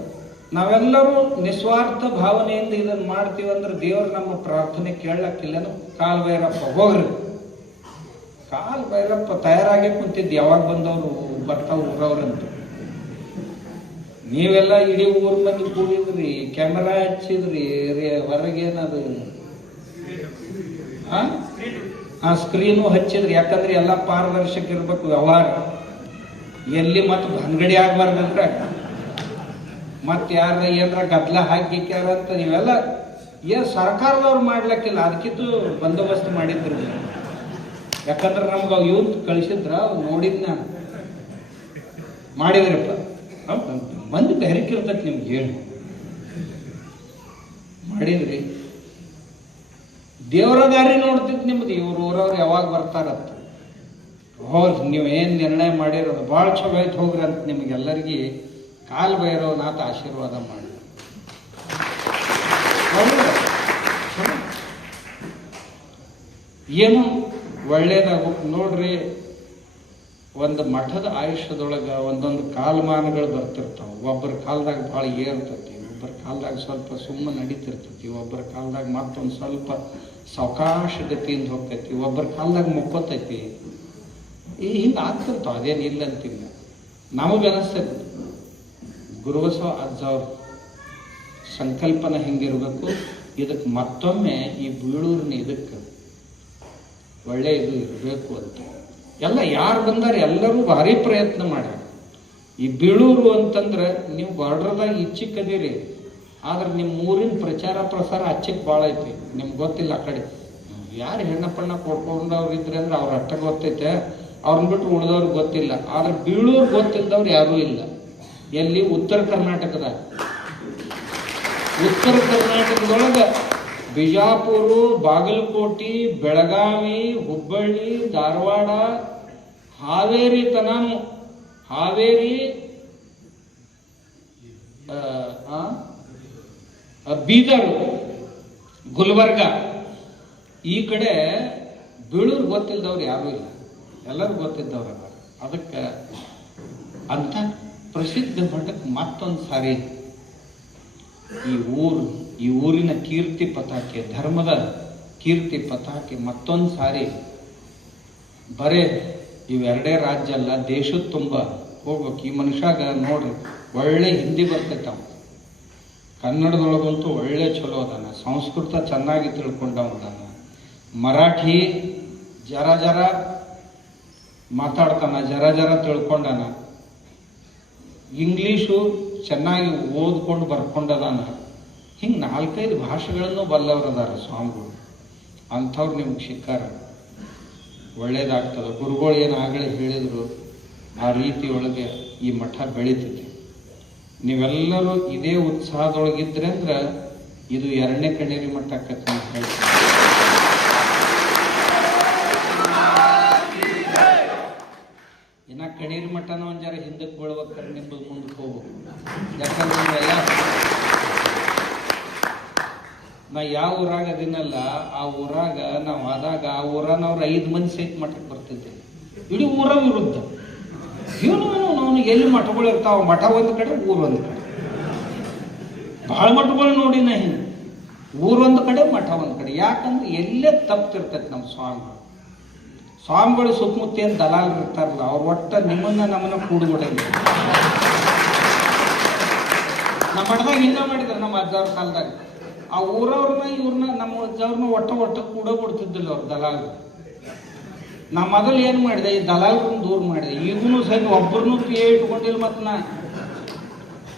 ನಾವೆಲ್ಲರೂ ನಿಸ್ವಾರ್ಥ ಭಾವನೆಯಿಂದ ಇದನ್ನು ಮಾಡ್ತೀವಂದ್ರೆ ದೇವರು ನಮ್ಮ ಪ್ರಾರ್ಥನೆ ಕೇಳಕ್ಕಿಲ್ಲನು. ಕಾಲ್ ಭೈರಪ್ಪ ಹೋಗ್ರಿ, ಕಾಲ್ ಭೈರಪ್ಪ ತಯಾರಾಗಿ ಕುಂತಿದ್ದು ಯಾವಾಗ ಬಂದವರು ಬರ್ತಾವ ಊರವ್ರಂತ. ನೀವೆಲ್ಲ ಇಡೀ ಊರ್ ಮಂದಿ ಕೂಡಿದ್ರಿ, ಕ್ಯಾಮೆರಾ ಹಚ್ಚಿದ್ರಿ, ಹೊರಗೇನದು ಆ ಸ್ಕ್ರೀನು ಹಚ್ಚಿದ್ರಿ. ಯಾಕಂದ್ರೆ ಎಲ್ಲ ಪಾರದರ್ಶಕ ಇರ್ಬೇಕು ವ್ಯವಹಾರ. ಎಲ್ಲಿ ಮತ್ತೆ ಅಂಗಡಿ ಆಗ್ಬಾರ್ದಂದ್ರೆ ಮತ್ತೆ ಯಾರ ಏನಾರ ಗದ್ದಲ ಹಾಕಿಕ್ಯಾರ ಅಂತ ನೀವೆಲ್ಲ ಏನು ಸರ್ಕಾರದವ್ರು ಮಾಡ್ಲಿಕ್ಕಿಲ್ಲ. ಅದಕ್ಕಿಂತ ಬಂದೋಬಸ್ತ್ ಮಾಡಿದ್ರು. ಯಾಕಂದ್ರೆ ನಮ್ಗೆ ಯೂತ್ ಕಳಿಸಿದ್ರ ನೋಡಿದ್ನ ಮಾಡಿದ್ರಪ್ಪ. ಮಂದಿ ಬೆರಕಿರ್ತೈತಿ ನಿಮ್ಗೆ ಹೇಳಿ ಮಾಡಿದ್ರಿ. ದೇವರ ದಾರಿ ನೋಡ್ತಿತ್ತು ನಿಮ್ದು. ಇವ್ರು ಊರವ್ರು ಯಾವಾಗ ಬರ್ತಾರಂತ ಹೋದ್ ನೀವೇನು ನಿರ್ಣಯ ಮಾಡಿರೋದು ಭಾಳ ಚಲೋ ಆಯ್ತು ಹೋಗ್ರಿ ಅಂತ ನಿಮ್ಗೆಲ್ಲರಿಗೆ ಕಾಲ್ ಭೈರವನಾಥ ಆಶೀರ್ವಾದ ಮಾಡಿ. ಏನು ಒಳ್ಳೇದಾಗು ನೋಡ್ರಿ. ಒಂದು ಮಠದ ಆಯುಷ್ಯದೊಳಗೆ ಒಂದೊಂದು ಕಾಲಮಾನಗಳು ಬರ್ತಿರ್ತಾವ. ಒಬ್ಬರ ಕಾಲದಾಗ ಭಾಳ ಏರ್ತೈತಿ, ಒಬ್ಬರ ಕಾಲದಾಗ ಸ್ವಲ್ಪ ಸುಮ್ಮನೆ ನಡೀತಿರ್ತೈತಿ, ಒಬ್ಬರ ಕಾಲದಾಗ ಮತ್ತೊಂದು ಸ್ವಲ್ಪ ಸಾವಕಾಶ ಗತಿಯಿಂದ ಹೋಗ್ತೈತಿ, ಒಬ್ಬರ ಕಾಲದಾಗ ಮುಕ್ಕೋತೈತಿ. ಹಿಂಗೆ ಆಗ್ತಿರ್ತಾವ. ಅದೇನಿಲ್ಲ ಅಂತಿಲ್ಲ. ನಮಗನಿಸ್ತೈತಿ ಗುರುಬಸವ ಅಜ್ಜವ್ರ ಸಂಕಲ್ಪನ ಹೆಂಗಿರ್ಬೇಕು, ಇದಕ್ಕೆ ಮತ್ತೊಮ್ಮೆ ಈ ಬೀಳೂರಿನ ಇದಕ್ಕೆ ಒಳ್ಳೆ ಇದು ಇರಬೇಕು ಅಂತ ಎಲ್ಲ ಯಾರು ಬಂದಾರೆ ಎಲ್ಲರೂ ಭಾರಿ ಪ್ರಯತ್ನ ಮಾಡ್ಯಾರ. ಈ ಬೀಳೂರು ಅಂತಂದ್ರೆ ನೀವು ಬಾರ್ಡ್ರದಾಗ ಇಚ್ಚಿಕ್ಕದೀರಿ, ಆದ್ರೆ ನಿಮ್ಮ ಊರಿನ ಪ್ರಚಾರ ಪ್ರಸಾರ ಅಚ್ಚಕ್ಕೆ ಭಾಳ ಐತಿ. ನಿಮ್ಗೆ ಗೊತ್ತಿಲ್ಲ. ಆ ಕಡೆ ಯಾರು ಹೆಣ್ಣಪ್ಪಣ್ಣ ಕೊಡ್ಕೊಂಡವ್ರು ಇದ್ರೆ ಅಂದ್ರೆ ಅವ್ರ ಅಟ್ಟ ಗೊತ್ತೈತೆ, ಅವ್ರನ್ನ ಬಿಟ್ಟು ಉಳಿದವ್ರಿಗೆ ಗೊತ್ತಿಲ್ಲ. ಆದ್ರೆ ಬೀಳೂರು ಗೊತ್ತಿದ್ದವ್ರು ಯಾರೂ ಇಲ್ಲ. ಎಲ್ಲಿ? ಉತ್ತರ ಕರ್ನಾಟಕದಾಗ. ಉತ್ತರ ಕರ್ನಾಟಕದೊಳಗೆ ಬಿಜಾಪುರ, ಬಾಗಲಕೋಟೆ, ಬೆಳಗಾವಿ, ಹುಬ್ಬಳ್ಳಿ, ಧಾರವಾಡ, ಹಾವೇರಿ ತನಾನು, ಹಾವೇರಿ, ಬೀದರ್, ಗುಲ್ಬರ್ಗ, ಈ ಕಡೆ ಬೀಳೂರು ಗೊತ್ತಿಲ್ಲದವ್ರು ಯಾರೂ ಇಲ್ಲ. ಎಲ್ಲರೂ ಗೊತ್ತಿದ್ದವ್ರ. ಅದಕ್ಕೆ ಅಂತ ಪ್ರಸಿದ್ಧ ಮಠಕ್ಕೆ ಮತ್ತೊಂದು ಸಾರಿ ಈ ಊರಿನ ಕೀರ್ತಿ ಪತಾಕೆ, ಧರ್ಮದ ಕೀರ್ತಿ ಪತಾಕೆ ಮತ್ತೊಂದು ಸಾರಿ ಬರೇ ಇವೆರಡೇ ರಾಜ್ಯ ಅಲ್ಲ, ದೇಶದ ತುಂಬ ಹೋಗ್ಬೇಕು. ಈ ಮನುಷ್ಯಾಗ ನೋಡ್ರಿ ಒಳ್ಳೆ ಹಿಂದಿ ಬರ್ತೈತೆ, ಅವ ಕನ್ನಡದೊಳಗಂತೂ ಒಳ್ಳೆ ಚಲೋ ಅದಾನ, ಸಂಸ್ಕೃತ ಚೆನ್ನಾಗಿ ತಿಳ್ಕೊಂಡವದಾನ, ಮರಾಠಿ ಜರ ಜರ ಮಾತಾಡ್ತಾನ, ಜರ ಜರ ತಿಳ್ಕೊಂಡಾನ, ಇಂಗ್ಲೀಷು ಚೆನ್ನಾಗಿ ಓದ್ಕೊಂಡು ಬರ್ಕೊಂಡದಾನ. ಹಿಂಗೆ 4-5 ಭಾಷೆಗಳನ್ನು ಬಲ್ಲವರದಾರ ಸ್ವಾಮಿಗಳು. ಅಂಥವ್ರು ನಿಮ್ಗೆ ಸಿಕ್ಕಾರ ಒಳ್ಳೇದಾಗ್ತದೆ. ಗುರುಗಳು ಏನು ಆಗಲೇ ಹೇಳಿದ್ರು ಆ ರೀತಿ ಒಳಗೆ ಈ ಮಠ ಬೆಳೀತೈತಿ. ನೀವೆಲ್ಲರೂ ಇದೇ ಉತ್ಸಾಹದೊಳಗಿದ್ರೆ ಅಂದ್ರೆ ಇದು 2ನೇ ಕಣ್ಣೇರಿ ಮಠ ಆಕತ್ತೆ ಅಂತ ಹೇಳ್ತೀನಿ. ಇನ್ನ ಕಣೀರಿ ಮಠನ ಒಂದು ಜರ ಹಿಂದಕ್ಕೆ ಬೀಳ್ಬೇಕಾರೆ ನಿಮ್ಮದು ಮುಂದಕ್ಕೆ ಹೋಗ್ಬೇಕು. ಯಾಕಂದ್ರೆ ನಾ ಯಾವ ಊರಾಗ ಅದಿನಲ್ಲ, ಆ ಊರಾಗ ನಾವು ಆದಾಗ ಆ ಊರನವ್ರು 5 ಮಂದಿ ಸಹಿತ ಮಠಕ್ಕೆ ಬರ್ತಿದ್ದೆ. ಇಡೀ ಊರ ವಿರುದ್ಧ ಇವನು ನಾವು ಎಲ್ಲಿ ಮಠಗಳು ಇರ್ತಾವ, ಮಠ ಒಂದು ಕಡೆ ಊರು ಒಂದು ಕಡೆ. ಭಾಳ ಮಠಗಳು ನೋಡಿ ನಾ ಹಿಂಗೆ, ಊರೊಂದು ಕಡೆ ಮಠ ಒಂದು ಕಡೆ. ಯಾಕಂದ್ರೆ ಎಲ್ಲೇ ತಪ್ಪಿರ್ತೈತೆ ನಮ್ಮ ಸ್ವಾಮಿಗಳು ಸುತ್ತಮುತ್ತ ಏನು ದಲಾಲರು ಇರ್ತಾರಲ್ಲ, ಅವ್ರು ಒಟ್ಟ ನಮ್ಮನ್ನ ಕೂಡುಗೊಡಂಗಿಲ್ಲ. ನಮ್ಮ ಮಠದಾಗ ಹಿಂಗ ಮಾಡಿದ್ರು ನಮ್ಮ ಅಜ್ಜವ್ರ ಕಾಲದಾಗ. ಆ ಊರವ್ರನ್ನ ನಮ್ಮ ಅಜ್ಜವ್ರನ್ನ ಒಟ್ಟ ಕೂಡ ಕೊಡ್ತಿದ್ದಿಲ್ಲ ಅವ್ರು ದಲಾಲರು. ನಾ ಮೊದಲು ಏನು ಮಾಡಿದೆ, ಈ ದಲಾಲರನ್ನ ದೂರ ಮಾಡಿದೆ. ಈಗೂ ಸಹಿತ ಒಬ್ಬರನ್ನೂ ಪಿ ಎ ಇಟ್ಕೊಂಡಿಲ್ಲ. ಮತ್ತು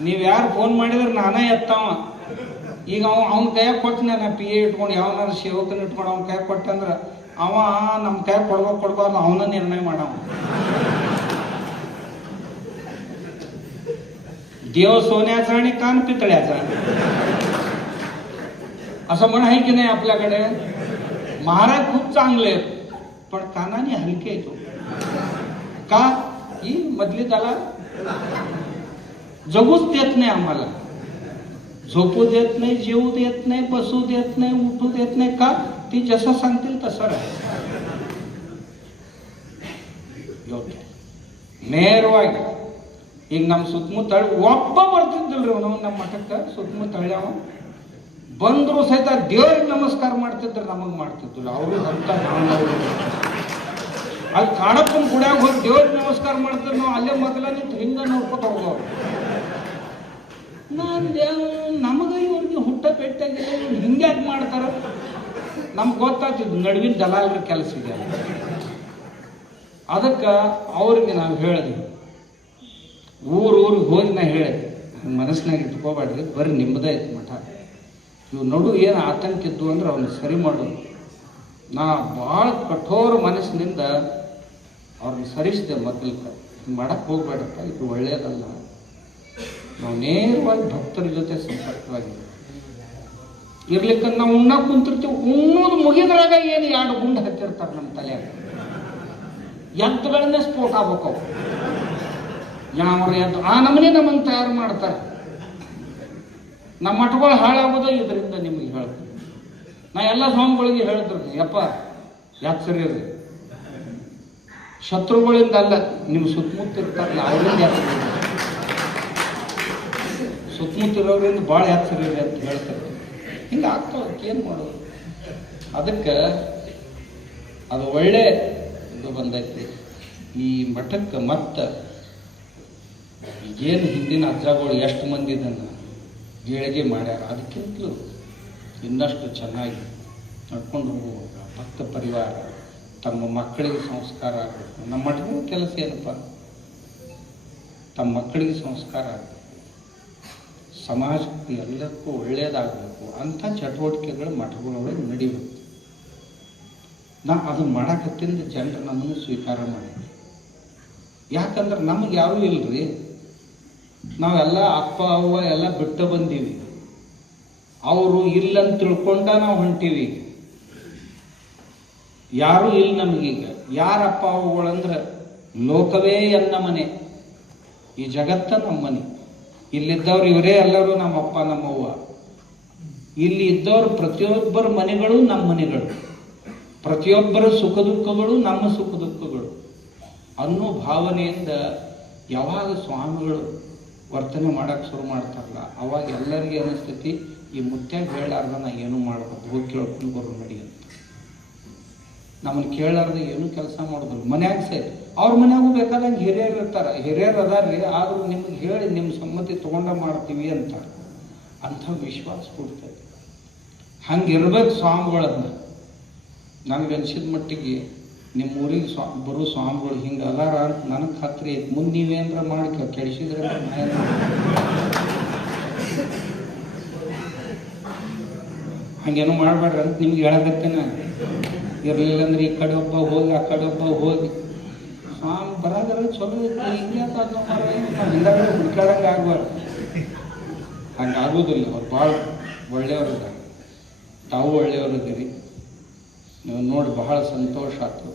ನೀವು ಯಾರು ಫೋನ್ ಮಾಡಿದ್ರೆ ನಾನೇ ಎತ್ತಾವ. ಈಗ ಅವ್ನ ಕೈಯಾಗ ಕೊಟ್ಟನೆ, ನಾ ಪಿ ಎ ಇಟ್ಕೊಂಡು ಯಾವನಾರು ಸೇವಕನ ಇಟ್ಕೊಂಡು ಅವ್ನ ಕೈಯಾಗ ಕೊಟ್ಟಂದ್ರೆ ಅವ ನಮ್ಮ ಕೈ ಕೊಡ್ಬಾರ್ದು, ಅವನ ನಿರ್ಣಯ ಮಾಡವ. देव सोन्याचा आणि कान पितळ्याचा असं म्हण आहे की नाही आपल्याकडे. महाराज खूप चांगले आहेत पण कानाने हलके येतो का, ही मधली त्याला जगूच देत नाही, आम्हाला झोपू देत नाही, जेवू देत नाही, बसू देत नाही, उठू देत नाही. का, ती जसं सांगतील तसं राहील. ನೇರವಾಗಿ ಈಗ ನಮ್ಮ ಸುತ್ತಮುತ್ತ ಒಬ್ಬ ಬರ್ತಿದ್ದಿಲ್ರಿ ಅವನು ನಮ್ಮ ಮಠಕ್ಕೆ. ಸುತ್ತಮುತ್ತ ಹಳ್ಳಿಯವ ಬಂದ್ರು ಸಹಿತ ದೇವ್ರಿಗೆ ನಮಸ್ಕಾರ ಮಾಡ್ತಿದ್ರು, ನಮಗ್ ಮಾಡ್ತಿದ್ರು. ಅವರು ಅಂತ ಅಲ್ಲಿ ಕಾಡಪ್ಪನ ಗುಡಿಯಾಗ ಹೋಗಿ ದೇವ್ರಿಗೆ ನಮಸ್ಕಾರ ಮಾಡ್ತಿದ್ರು. ನಾವು ಅಲ್ಲೇ ಮೊದಲ ನಿಂತು ಹಿಂಗ ನೋಡ್ಕೊತ ಹೋಗೋರು. ನಮಗ ಇವ್ರಿಗೆ ಹುಟ್ಟ ಪೆಟ್ಟಾಗಿಲ್ಲ, ಇವ್ರು ಹಿಂಗ್ಯಾಕೆ ಮಾಡ್ತಾರ ನಮ್ಗೆ ಗೊತ್ತಾಗ್ತಿದ್ದು. ನಡುವಿನ ದಲಾಲರ ಕೆಲಸ ಇದೆ. ಅದಕ್ಕೆ ಅವ್ರಿಗೆ ನಾವು ಹೇಳಿದ್ವಿ, ಊರಿಗೆ ಹೋಗಿ ನಾ ಹೇಳಿದೆ, ಮನಸ್ಸಿನಾಗ ಇಟ್ಕೋಬೇಡ್ರಿ, ಬರ್ರಿ ನಿಮ್ಮದೇ ಐತೆ ಮಠ. ಇವು ನಡು ಏನು ಆತಂಕ ಇದ್ದು ಅಂದ್ರೆ ಅವನ್ನ ಸರಿ ಮಾಡೋದು. ನಾ ಭಾಳ ಕಠೋರ ಮನಸ್ಸಿನಿಂದ ಅವ್ರನ್ನ ಸರಿಸಿದೆ. ಮೊದಲಿಗೆ ಮಾಡಕ್ಕೆ ಹೋಗ್ಬೇಡಪ್ಪ, ಇದು ಒಳ್ಳೆಯದಲ್ಲ. ನಾವು ನೇರವಾಗಿ ಭಕ್ತರ ಜೊತೆ ಸಂಪರ್ಕವಾಗಿ ಇರ್ಲಿಕ್ಕೆ ನಾವು ಉಣ್ಣಕ್ಕೆ ಕುಂತಿರ್ತೀವಿ. ಉಣ್ಣೋದು ಮುಗಿದ್ರಾಗ ಏನು 2 ಗುಂಡು ಹತ್ತಿರ್ತಾರೆ ನಮ್ಮ ತಲೆಯಾಗ. ಯಂತ್ರಗಳನ್ನೇ ಸ್ಫೋಟ ಆಗ್ಬೇಕು. ಯಾವ ಎದ್ದು ಆ ನಮ್ಮನೆ ನಮ್ಮನ್ನು ತಯಾರು ಮಾಡ್ತಾರೆ. ನಮ್ಮ ಮಠಗಳು ಹಾಳಾಗೋದು ಇದರಿಂದ. ನಿಮಗೆ ಹೇಳ್ತೀನಿ, ನಾ ಎಲ್ಲ ಸ್ವಾಮಿಗಳಿಗೆ ಹೇಳಿದ್ರು, ಯಪ್ಪ ಯಾಕೆ ಸರಿ ಇರ್ರಿ, ಶತ್ರುಗಳಿಂದ ಅಲ್ಲ, ನಿಮ್ಮ ಸುತ್ತಮುತ್ತ ಇರ್ತಾರಲ್ಲ ಅವರಿಂದ ಯಾಕೆ ಸುತ್ತಮುತ್ತ ಇರೋದ್ರಿಂದ ಭಾಳ ಯಾಕೆ ಸರಿ ಇರ್ರಿ ಅಂತ ಹೇಳ್ತಾರೆ. ಹಿಂಗೆ ಆಗ್ತಾವ, ಏನು ಮಾಡೋದು. ಅದಕ್ಕೆ ಅದು ಒಳ್ಳೆ ಇದು ಬಂದೈತಿ ಈ ಮಠಕ್ಕೆ. ಮತ್ತು ಏನು ಹಿಂದಿನ ಅಜ್ಜಗಳು ಎಷ್ಟು ಮಂದಿ ಇದನ್ನು ಏಳಿಗೆ ಮಾಡ್ಯಾರ, ಅದಕ್ಕಿಂತಲೂ ಇನ್ನಷ್ಟು ಚೆನ್ನಾಗಿ ನಡ್ಕೊಂಡು ಹೋಗುವಾಗ ಭಕ್ತ ಪರಿವಾರ ತಮ್ಮ ಮಕ್ಕಳಿಗೆ ಸಂಸ್ಕಾರ ಆಗಬೇಕು. ನಮ್ಮ ಮಠದ ಕೆಲಸ ಏನಪ್ಪ, ತಮ್ಮ ಮಕ್ಕಳಿಗೆ ಸಂಸ್ಕಾರ ಆಗಬೇಕು, ಸಮಾಜಕ್ಕೆ ಎಲ್ಲಕ್ಕೂ ಒಳ್ಳೆಯದಾಗಬೇಕು ಅಂಥ ಚಟುವಟಿಕೆಗಳು ಮಠಗಳೊಳಗೆ ನಡಿಬೇಕು. ನಾ ಅದನ್ನು ಮಾಡಕತ್ತಿಂದ ಜನರು ನಮ್ಮನ್ನು ಸ್ವೀಕಾರ ಮಾಡಿದ್ವಿ. ಯಾಕಂದ್ರೆ ನಮಗೆ ಯಾರೂ ಇಲ್ರಿ, ನಾವೆಲ್ಲ ಅಪ್ಪ ಅವ್ವ ಎಲ್ಲ ಬಿಟ್ಟು ಬಂದೀವಿ. ಅವರು ಇಲ್ಲಂತ ತಿಳ್ಕೊಂಡ ನಾವು ಹೊಂಟೀವಿ. ಯಾರೂ ಇಲ್ಲ ನಮಗೀಗ. ಯಾರಪ್ಪ ಅವ್ವಗಳಂದ್ರೆ ಲೋಕವೇ ಎನ್ನ ಮನೆ, ಈ ಜಗತ್ತ ನಮ್ಮ ಮನೆ. ಇಲ್ಲಿದ್ದವ್ರು ಇವರೇ ಎಲ್ಲರೂ ನಮ್ಮಪ್ಪ ನಮ್ಮವ್ವ. ಇಲ್ಲಿ ಇದ್ದವ್ರು ಪ್ರತಿಯೊಬ್ಬರ ಮನೆಗಳು ನಮ್ಮ ಮನೆಗಳು, ಪ್ರತಿಯೊಬ್ಬರ ಸುಖ ದುಃಖಗಳು ನಮ್ಮ ಸುಖ ದುಃಖಗಳು ಅನ್ನೋ ಭಾವನೆಯಿಂದ ಯಾವಾಗ ಸ್ವಾಮಿಗಳು ವರ್ತನೆ ಮಾಡಕ್ಕೆ ಶುರು ಮಾಡ್ತಾರಲ್ಲ, ಅವಾಗ ಎಲ್ಲರಿಗೆ ಅನಿಸ್ತೈತಿ ಈ ಮುತ್ಯಾಗ ಹೇಳಾರ್ದ ನಾ ಏನು ಮಾಡ್ಬೇಕು, ಹೋಗಿ ಕೇಳ್ಕೊಂಡು ಬರೋ ನಡಿ ಅಂತ. ನಮ್ಮನ್ನು ಕೇಳಾರ್ದೆ ಏನೂ ಕೆಲಸ ಮಾಡೋದಿಲ್ಲ. ಮನ್ಯಾಗ ಸೇರಿ ಅವ್ರ ಮನ್ಯಾಗೂ ಬೇಕಾದಂಗೆ ಹಿರಿಯರು ಇರ್ತಾರೆ, ಹಿರಿಯರು ಅದಾರ್ರಿ, ಆದರೂ ನಿಮ್ಗೆ ಹೇಳಿ ನಿಮ್ಮ ಸಮ್ಮತಿ ತೊಗೊಂಡ ಮಾಡ್ತೀವಿ ಅಂತಾರೆ. ಅಂಥ ವಿಶ್ವಾಸ ಕೊಡ್ತೈತೆ. ಹಂಗಿರ್ಬೇಕು ಸ್ವಾಮಿಗಳನ್ನ. ನನಗನ್ಸಿದ ಮಟ್ಟಿಗೆ ನಿಮ್ಮ ಊರಿಗೆ ಬರೋ ಸ್ವಾಮಿಗಳು ಹಿಂಗೆ ಅದಾರ ಅಂತ ನನಗೆ ಖಾತ್ರಿ ಐತೆ. ಮುಂದೆ ನೀವೇನಾರ ಮಾಡಿ ಕೆಡಿಸಿದ್ರೆ ಹಂಗೇನೋ ಮಾಡಬೇಡ್ರಿ ಅಂತ ನಿಮ್ಗೆ ಹೇಳಕತ್ತೇನೆ. ಇರಲಿಲ್ಲ ಅಂದ್ರೆ ಈ ಕಡೆ ಒಬ್ಬ ಹೋಗಿ ಆ ಕಡೆ ಒಬ್ಬ ಹೋಗಿ ಸ್ವಾಮಿ ಬರಾದರ ಚಲೋ ಇತ್ತು, ಹಿಂಗ್ಯಾಕೆ ಅದು ಹಿಂದಾಗಡೆ ಹುಡ್ಕಾಡಂಗೆ ಆಗ್ಬಾರ್ದು. ಹಂಗಾಗೋದಿಲ್ಲ. ಅವ್ರು ಭಾಳ ಒಳ್ಳೆಯವ್ರಿದ್ದಾರೆ, ತಾವು ಒಳ್ಳೆಯವ್ರಿದ್ದೀರಿ. ನೀವು ನೋಡಿ ಬಹಳ ಸಂತೋಷ ಆಯ್ತು.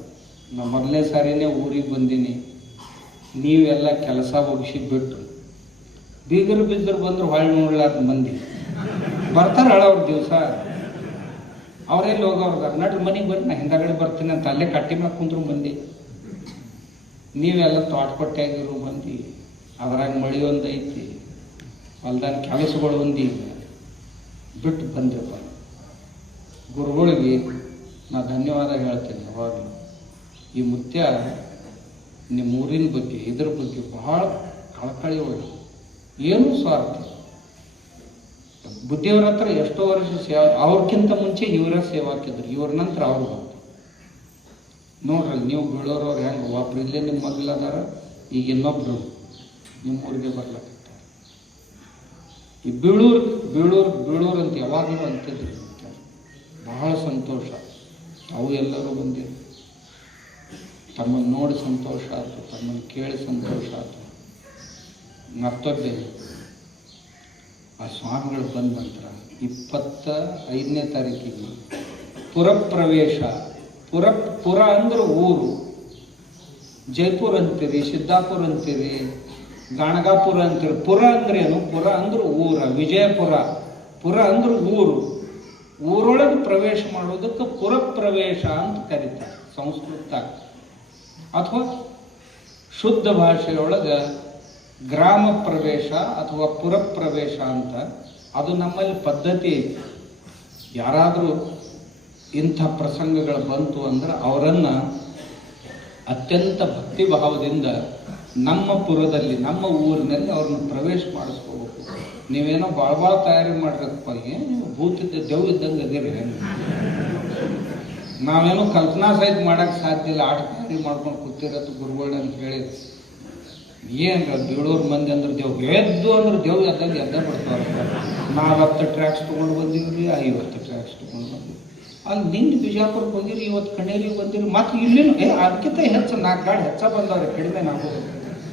ನಾ ಮೊದಲನೇ ಸಾರಿನೇ ಊರಿಗೆ ಬಂದೀನಿ. ನೀವೆಲ್ಲ ಕೆಲಸ ಮುಗಿಸಿ ಬಿಟ್ಟು ಬೀಗರು ಬಿದ್ದರು ಬಂದರು ಹೊಳ್ಳಿ ನೋಡ್ಲಾರ್ದು ಮಂದಿ ಬರ್ತಾರೆ ಅವ್ರ ದಿವಸ. ಅವರೆಲ್ಲಿ ಹೋಗೋರ್ದಾರ ನಡ್ರಿ ಮನೆಗೆ ಬರ್ರಿ, ನಾ ಹಿಂದಾಗಡೆ ಬರ್ತೀನಿ ಅಂತ ಅಲ್ಲೇ ಕಟ್ಟಿ ಮ್ಯಾಗ ಕುಂದ್ರು ಮಂದಿ. ನೀವೆಲ್ಲ ತೋಟಪಟ್ಟೆಯಾಗಿರೋ ಮಂದಿ, ಅದ್ರಾಗ ಮಳಿ ಒಂದು ಐತಿ, ಹೊಲ್ದಾನ ಕೆಲಸಗಳು ಒಂದು ಬಿಟ್ಟು ಬಂದ್ರಪ್ಪ. ಗುರುಗಳಿಗೆ ನಾ ಧನ್ಯವಾದ ಹೇಳ್ತೇನೆ ಯಾವಾಗಲೂ. ಈ ಮುತ್ಯ ನಿಮ್ಮ ಊರಿನ ಬಗ್ಗೆ ಇದ್ರ ಬಗ್ಗೆ ಬಹಳ ಕಳಕಳಿ ಒಳ್ಳೆ, ಏನೂ ಸ್ವಾರ್ಥ. ಬುದ್ಧಿಯವ್ರ ಹತ್ರ ಎಷ್ಟೋ ವರ್ಷ ಸೇವಾ, ಅವ್ರಕ್ಕಿಂತ ಮುಂಚೆ ಇವರ ಸೇವಾ ಹಾಕಿದ್ರು, ಇವ್ರ ನಂತರ ಅವ್ರು ಬಂತು. ನೋಡ್ರಿ ನೀವು ಬೀಳೋರವ್ರು ಹೆಂಗೆ, ಒಬ್ರು ಇಲ್ಲೇ ನಿಮ್ಮ ಮಗ್ಲದಾರ, ಈಗ ಇನ್ನೊಬ್ರು ನಿಮ್ಮ ಊರಿಗೆ ಬರ್ಲಕತ್ತಾರೆ. ಈ ಬೀಳೂರು ಅಂತ ಯಾವಾಗಲೂ ಅಂತಿದ್ರು. ಬಹಳ ಸಂತೋಷ. ತಾವು ಎಲ್ಲರೂ ಬಂದಿರು, ತಮ್ಮನ್ನು ನೋಡಿ ಸಂತೋಷ ಆಯ್ತು, ತಮ್ಮನ್ನು ಕೇಳಿ ಸಂತೋಷ ಆಯ್ತು. ಮತ್ತೊಬ್ಬೆ ಆ ಸ್ವಾಮಿಗಳು ಬಂದ ನಂತರ 25ನೇ ತಾರೀಕಿಗೆ ಪುರಪ್ರವೇಶ. ಪುರ ಅಂದ್ರೆ ಊರು. ಜೈಪುರ ಅಂತೀರಿ, ಸಿದ್ದಾಪುರ ಅಂತೀರಿ, ಗಾಣಗಾಪುರ ಅಂತೀರಿ. ಪುರ ಅಂದ್ರೆ ಏನು? ಪುರ ಅಂದ್ರೆ ಊರ. ವಿಜಯಪುರ ಪುರ ಅಂದ್ರೆ ಊರು. ಊರೊಳಗೆ ಪ್ರವೇಶ ಮಾಡೋದಕ್ಕೆ ಪುರಪ್ರವೇಶ ಅಂತ ಕರೀತಾರೆ ಸಂಸ್ಕೃತ. ಅಥವಾ ಶುದ್ಧ ಭಾಷೆಯೊಳಗೆ ಗ್ರಾಮ ಪ್ರವೇಶ ಅಥವಾ ಪುರಪ್ರವೇಶ ಅಂತ. ಅದು ನಮ್ಮಲ್ಲಿ ಪದ್ಧತಿ. ಯಾರಾದರೂ ಇಂಥ ಪ್ರಸಂಗಗಳು ಬಂತು ಅಂದ್ರೆ ಅವರನ್ನು ಅತ್ಯಂತ ಭಕ್ತಿ ಭಾವದಿಂದ ನಮ್ಮ ಪುರದಲ್ಲಿ, ನಮ್ಮ ಊರಿನಲ್ಲಿ ಅವ್ರನ್ನ ಪ್ರವೇಶ ಮಾಡಿಸ್ಕೋಬೇಕು. ನೀವೇನೋ ಭಾಳ ತಯಾರಿ ಮಾಡಿರಪ್ಪ, ನೀವು ಭೂತಿದ್ದ ದೇವ್ ಇದ್ದಂಗೆ ಅದಿರಿ. ನಾವೇನೋ ಕಲ್ಪನಾ ಸಹಿತ ಮಾಡೋಕ್ಕೆ ಸಾಧ್ಯ ಇಲ್ಲ. ಆಟ ತಯಾರಿ ಮಾಡ್ಕೊಂಡು ಕೂತಿರತ್ತು ಗುರುಗಳನ್ನ ಅಂತ ಹೇಳಿದ್ರು. ಏನು ಬೀಳೂರು ಮಂದಿ ಅಂದ್ರೆ ದೇವ್ ಎದ್ದು ಅಂದ್ರೆ ದೇವ್ ಎದ್ದಂಗೆ ಎದ್ದ ಬಿಡ್ತಾರೆ. 40 ಟ್ರ್ಯಾಕ್ಸ್ ತೊಗೊಂಡು ಬಂದಿವ್ರಿ, 50 ಟ್ರ್ಯಾಕ್ಸ್ ತೊಗೊಂಡು ಬಂದಿವಿ. ಅಲ್ಲಿ ನಿಂದು ಬಿಜಾಪುರಕ್ಕೆ ಬಂದಿರಿ, ಇವತ್ತು ಕಣ್ಣೇರಿಗೆ ಬಂದಿರಿ, ಮತ್ತು ಇಲ್ಲಿನೂ ಅದಕ್ಕಿಂತ ಹೆಚ್ಚು 4 ಗಾಡಿ ಹೆಚ್ಚ ಬಂದವ್ರಿ, ಕಡಿಮೆ ನಾವು.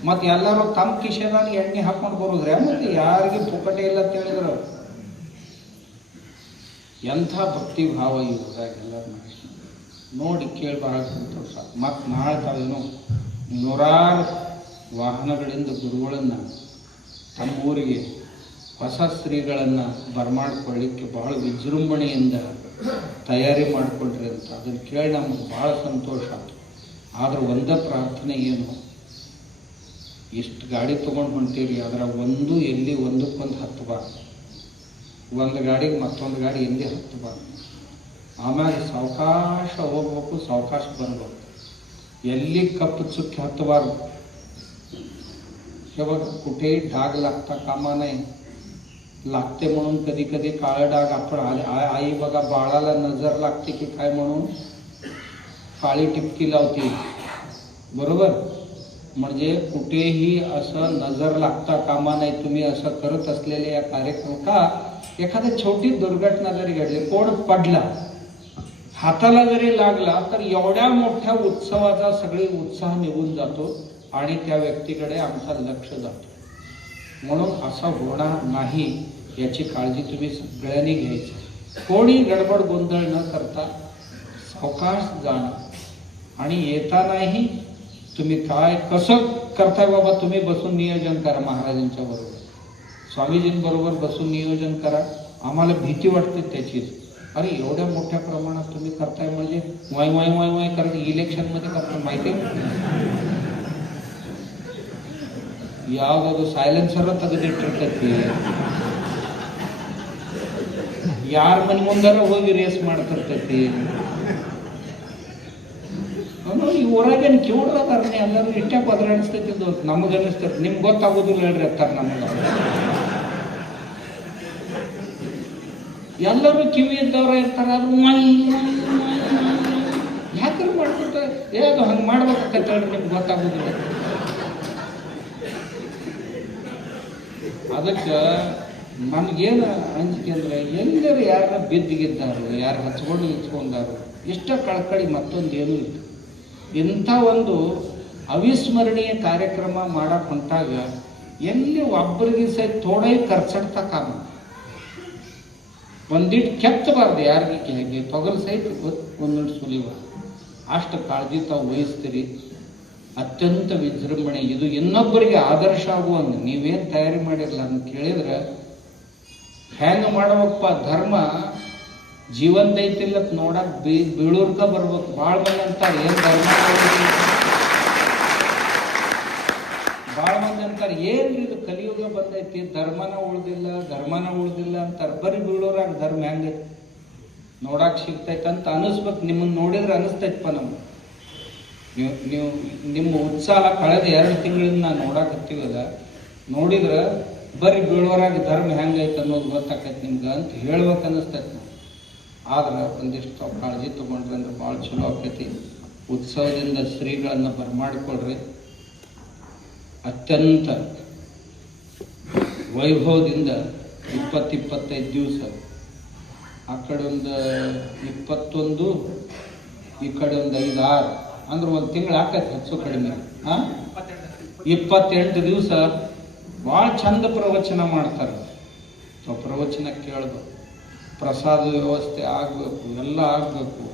ಮತ್ತು ಎಲ್ಲರೂ ತಮ್ಮ ಕಿಶೆದಾಗ ಎಣ್ಣೆ ಹಾಕೊಂಡು ಬರೋದ್ರೆ ಮತ್ತು ಯಾರಿಗೆ ಪುಕ್ಕಟೆ ಇಲ್ಲ ಅಂತ ಹೇಳಿದ್ರು. ಎಂಥ ಭಕ್ತಿ ಭಾವ ಇವಾಗ ಎಲ್ಲರೂ ನೋಡಿ ಕೇಳಿ ಬಹಳ ಸಂತೋಷ. ಮತ್ತು ನಾಳೆ ತಾವೇನೋ 100 ವಾಹನಗಳಿಂದ ಗುರುಗಳನ್ನು ತಮ್ಮ ಊರಿಗೆ ಹೊಸ ಶ್ರೀಗಳನ್ನು ಬರಮಾಡ್ಕೊಳ್ಳಿಕ್ಕೆ ಬಹಳ ವಿಜೃಂಭಣೆಯಿಂದ ತಯಾರಿ ಮಾಡಿಕೊಂಡ್ರಿ ಅಂತ. ಅದನ್ನು ಕೇಳಿ ನಮ್ಗೆ ಭಾಳ ಸಂತೋಷ ಆಯಿತು. ಆದ್ರೆ ಒಂದೇ ಪ್ರಾರ್ಥನೆ ಏನು, ಇಷ್ಟು ಗಾಡಿ ತೊಗೊಂಡು ಹೊಂಟೀರಿ, ಅದರ ಒಂದು ಎಲ್ಲಿ ಒಂದಕ್ಕೊಂದು ಹತ್ತಬಾರ್ದು. ಒಂದು ಗಾಡಿಗೆ ಮತ್ತೊಂದು ಗಾಡಿ ಎಲ್ಲಿ ಹತ್ತಬಾರ್ದು. ಆಮೇಲೆ ಸಾವಕಾಶ ಹೋಗ್ಬೇಕು, ಸಾವಕಾಶ ಬರಬೇಕು. ಎಲ್ಲಿ ಕಪ್ಪು ಚುಕ್ಕಿ हतवार हे बघ कुठेही डाग लागता कामा नये. लागते म्हणून कधी कधी काळे डाग आपण आई बघा बाळाला नजर लागते की काय म्हणून काळी टिपकी लावते बरोबर. म्हणजे कुठेही असं नजर लागता कामा नये. तुम्ही असं करत असलेले या कार्यक्रम का एखादी छोटी दुर्घटना जरी घडली, कोण पडला, हाताला जरी लागला तर एवढ्या मोठ्या उत्सवाचा सगळी उत्साह निघून जातो आणि त्या व्यक्तीकडे आमचा लक्ष जातो. म्हणून असं होणार नाही याची काळजी तुम्ही सगळ्यांनी घ्यायची. कोणी गडबड गोंधळ न करता सावकाश जाणं आणि येतानाही तुम्ही काय कसं करताय बाबा, तुम्ही बसून नियोजन करा. महाराजांच्या बरोबर स्वामीजींबरोबर बसून नियोजन करा. आम्हाला भीती वाटते त्याची. अरे एवढ्या मोठ्या प्रमाणात तुम्ही करताय म्हणजे वाय वाय वाय वाय करत इलेक्शन मध्ये करता माहिती ಯಾವುದು ಸೈಲೆನ್ಸರ್ ತೆಗೆದಿಟ್ಟಿರ್ತೈತಿ. ಯಾರ ಮನೆ ಮುಂದಾರ ಹೋಗಿ ರೇಸ್ ಮಾಡ್ತಿರ್ತೈತಿ. ಊರಾಗೇನು ಕಿವುಡ್ರದಾರನೆ ಎಲ್ಲರೂ ಇಟ್ಟಾಗ ಬದಲಾಡಿಸ್ತೈತಿ ನಮಗೆ ಅನಿಸ್ತೈತಿ. ನಿಮ್ಗೆ ಗೊತ್ತಾಗೋದಿಲ್ಲ ಹೇಳ್ರಿ ಅತ್ತಾರ ನಮಗೆ. ಎಲ್ಲರೂ ಕಿವಿ ಇದ್ದವ್ರ ಇರ್ತಾರ, ಅದು ಯಾಕ್ರಿ ಮಾಡ್ಕೊತಾರೆ? ಅದು ಹಂಗೆ ಮಾಡ್ಬೇಕಂತ ಹೇಳ್ರಿ, ನಿಮ್ಗೆ ಗೊತ್ತಾಗೋದಿಲ್ಲ. ಅದಕ್ಕೆ ನಮಗೇನು ಅಂಜಿಕೆ ಅಂದ್ರೆ ಎಲ್ಲರೂ ಯಾರನ್ನ ಬಿದ್ದಿಗಿದ್ದಾರು, ಯಾರು ಹಚ್ಕೊಂಡು ನಿಂತ್ಕೊಂಡಾರು, ಇಷ್ಟ ಕಳ್ಕಳಿ ಮತ್ತೊಂದು ಏನೂ ಇಲ್ಲ. ಇಂಥ ಒಂದು ಅವಿಸ್ಮರಣೀಯ ಕಾರ್ಯಕ್ರಮ ಮಾಡಕ್ಕೆ ಹೊಂಟಾಗ ಎಲ್ಲಿ ಒಬ್ಬರಿಗೆ ಸಹಿತ ಥೋಡೈ ಖರ್ಚಡ್ತಾ ಕಾಮ ಒಂದಿಟ್ಟು ಕೆತ್ತಬಾರ್ದು, ಯಾರಿಗೆ ಹೇಗೆ ತೊಗಲು ಸಹಿತ ಒಂದೊಂದು ಸುಲಿವ ಅಷ್ಟು ಕಾಳಜಿ ತಾವು ವಹಿಸ್ತೀರಿ. ಅತ್ಯಂತ ವಿಜೃಂಭಣೆ. ಇದು ಇನ್ನೊಬ್ಬರಿಗೆ ಆದರ್ಶ ಆಗುವಂಗೆ ನೀವೇನು ತಯಾರಿ ಮಾಡಿರಲ್ಲ ಅಂತ ಕೇಳಿದ್ರೆ ಹೆಂಗೆ ಮಾಡ್ಬೇಕಪ್ಪ? ಧರ್ಮ ಜೀವಂತ ಐತಿಲ್ಲ ನೋಡಕ್ ಬೀಳೂರ್ಕ ಬರ್ಬೇಕು. ಭಾಳ ಮಂದಿ ಅಂತಾರೆ ಏನು ಧರ್ಮ, ಭಾಳ ಮಂದಿ ಅಂತಾರೆ ಏನ್ರಿ ಇದು ಕಲಿಯುಗ ಬಂದೈತಿ, ಧರ್ಮನ ಉಳ್ದಿಲ್ಲ ಅಂತಾರೆ. ಬರೀ ಬೀಳೂರಾಗ ಧರ್ಮ ಹೆಂಗೈತಿ ನೋಡಕ್ ಸಿಗ್ತೈತೆ ಅಂತ ಅನಿಸ್ಬೇಕು. ನಿಮ್ಮನ್ನು ನೋಡಿದ್ರೆ ಅನಿಸ್ತೈತಪ್ಪ ನಮ್ಗೆ. ನೀವು ನಿಮ್ಮ ಉತ್ಸಾಹ ಕಳೆದ 2 ತಿಂಗಳಿಂದ ನಾವು ನೋಡಾಕತ್ತೀವಲ್ಲ, ನೋಡಿದ್ರೆ ಬರೀ ಬೀಳೋರಾಗ ಧರ್ಮ ಹೆಂಗೈತೆ ಅನ್ನೋದು ಗೊತ್ತಾಕೈತೆ ನಿಮ್ಗೆ ಅಂತ ಹೇಳ್ಬೇಕು ಅನ್ನಿಸ್ತೈತೆ. ನಾವು ಆದ್ರೆ ಒಂದಿಷ್ಟು ಕಾಳಜಿ ತೊಗೊಂಡ್ರಿ ಅಂದ್ರೆ ಭಾಳ ಚಲೋ ಆಕೈತಿ. ಉತ್ಸವದಿಂದ ಶ್ರೀಗಳನ್ನು ಬರಮಾಡಿಕೊಳ್ರಿ. ಅತ್ಯಂತ ವೈಭವದಿಂದ 20-25 ದಿವಸ, ಆ ಕಡೆ ಒಂದು 21, ಈ ಕಡೆ ಒಂದು 5-6 ಅಂದ್ರೆ 1 ತಿಂಗಳು ಆಕೈತಿ ಹೆಚ್ಚು ಕಡಿಮೆ. 28 ದಿವಸ ಭಾಳ ಚಂದ ಪ್ರವಚನ ಮಾಡ್ತಾರೆ. ಪ್ರವಚನ ಕೇಳಬೇಕು, ಪ್ರಸಾದ ವ್ಯವಸ್ಥೆ ಆಗಬೇಕು, ಎಲ್ಲ ಆಗಬೇಕು.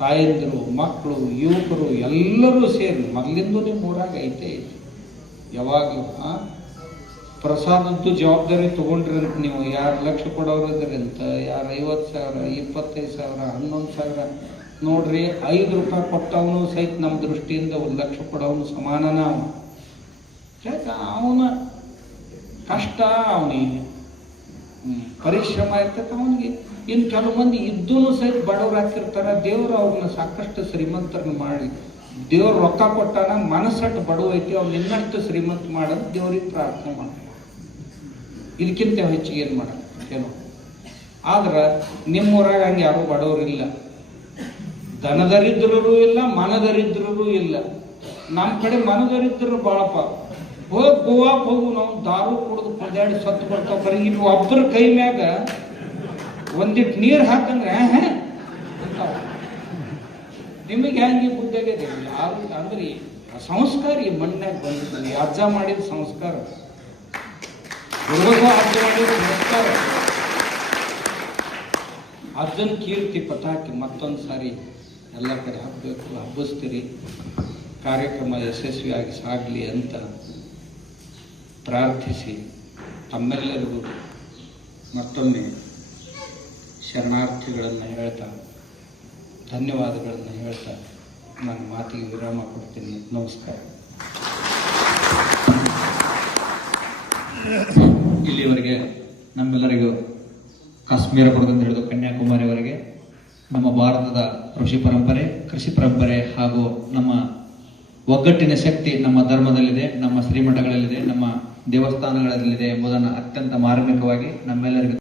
ತಾಯಂದಿರು, ಮಕ್ಕಳು, ಯುವಕರು ಎಲ್ಲರೂ ಸೇರಿ ಮೊದಲಿಂದ ನಿಮ್ಮ ಊರಾಗ ಐತೆ ಯಾವಾಗಲೂ ಪ್ರಸಾದದ್ದು ಜವಾಬ್ದಾರಿ ತೊಗೊಂಡ್ರಿ ಅಂತ. ನೀವು ಯಾರು ಲಕ್ಷ ಕೊಡೋರು ಇದ್ರಿ ಅಂತ, ಯಾರು 50,000, 25,000, 11,000 ನೋಡ್ರಿ. 5 ರೂಪಾಯಿ ಕೊಟ್ಟವನು ಸಹಿತ ನಮ್ಮ ದೃಷ್ಟಿಯಿಂದ 1 ಲಕ್ಷ ಕೊಡೋನು ಸಮಾನನ. ಅವನ ಕಷ್ಟ, ಅವನಿಗೆ ಪರಿಶ್ರಮ ಇರ್ತೈತೆ ಅವನಿಗೆ. ಇನ್ನು ಕೆಲವು ಮಂದಿ ಇದ್ದೂ ಸಹಿತ ಬಡವ್ರು ಹಾಕಿರ್ತಾರೆ. ದೇವರು ಅವ್ರನ್ನ ಸಾಕಷ್ಟು ಶ್ರೀಮಂತರನ್ನ ಮಾಡಿ, ದೇವ್ರು ರೊಕ್ಕ ಕೊಟ್ಟಾನ, ಮನಸ್ಸಟ್ಟು ಬಡವ ಐತಿ, ಅವ್ನು ಇನ್ನಷ್ಟು ಶ್ರೀಮಂತ ಮಾಡೋದು ದೇವ್ರಿಗೆ ಪ್ರಾರ್ಥನೆ ಮಾಡ್ತಾರೆ. ಇದಕ್ಕಿಂತ ಹೆಚ್ಚಿಗೆ ಏನು ಮಾಡೋದು ಕೆಲವು. ಆದ್ರೆ ನಿಮ್ಮೂರಾಗ ಹಂಗೆ ಯಾರೂ ಬಡವರಿಲ್ಲ, ದನದರಿದ್ರೂ ಇಲ್ಲ, ಮನದರಿದ್ರೂ ಇಲ್ಲ. ನಮ್ಮ ಕಡೆ ಮನದರಿದ್ರು ಭಾಳಪ್ಪ. ಹೋಗಿ ಗೋವಾಕ್ ಹೋಗು, ನಾವು ದಾರು ಕುಡಿದು ಕುಡ್ದಾಡಿ ಸತ್ತು ಬರ್ತಾವ. ಬರೀ ಇನ್ನು ಒಬ್ಬರ ಕೈ ಮ್ಯಾಗ ಒಂದಿಟ್ಟು ನೀರು ಹಾಕಂದ್ರೆ ಅಂತಾವ. ನಿಮಗೆ ಹೆಂಗೆ ಬುದ್ಧಿಯಾಗಿದೆ ಯಾರು ಅಂದ್ರೆ ಸಂಸ್ಕಾರ ಈ ಮಣ್ಣಾಗ ಬಂದಿದ್ದಲ್ಲಿ ಅಜ್ಜ ಮಾಡಿದ ಸಂಸ್ಕಾರ, ಅಜ್ಜ ಮಾಡಿದ ಸಂಸ್ಕಾರ. ಅಜ್ಜನ ಕೀರ್ತಿ ಪಟಾಕಿ ಮತ್ತೊಂದು ಸಾರಿ ಎಲ್ಲ ಕಡೆ ಹಬ್ಬಬೇಕು, ಹಬ್ಬಿಸ್ತೀರಿ. ಕಾರ್ಯಕ್ರಮ ಯಶಸ್ವಿಯಾಗಿ ಸಾಗಲಿ ಅಂತ ಪ್ರಾರ್ಥಿಸಿ ತಮ್ಮೆಲ್ಲರಿಗೂ ಮತ್ತೊಮ್ಮೆ ಶರಣಾರ್ಥಿಗಳನ್ನು ಹೇಳ್ತಾ, ಧನ್ಯವಾದಗಳನ್ನು ಹೇಳ್ತಾ ನಾನು ಮಾತಿಗೆ ವಿರಾಮ ಕೊಡ್ತೀನಿ. ನಮಸ್ಕಾರ. ಇಲ್ಲಿವರೆಗೆ ನಮ್ಮೆಲ್ಲರಿಗೂ ಕಾಶ್ಮೀರಪುರದಿಂದ ಹಿಡಿದು ಕನ್ಯಾಕುಮಾರಿವರೆಗೆ ನಮ್ಮ ಭಾರತದ ಕೃಷಿ ಪರಂಪರೆ ಹಾಗೂ ನಮ್ಮ ಒಗ್ಗಟ್ಟಿನ ಶಕ್ತಿ ನಮ್ಮ ಧರ್ಮದಲ್ಲಿದೆ, ನಮ್ಮ ಶ್ರೀಮಠಗಳಲ್ಲಿದೆ, ನಮ್ಮ ದೇವಸ್ಥಾನಗಳಲ್ಲಿದೆ ಎಂಬುದನ್ನು ಅತ್ಯಂತ ಮಾರ್ಮಿಕವಾಗಿ ನಮ್ಮೆಲ್ಲರಿಗೂ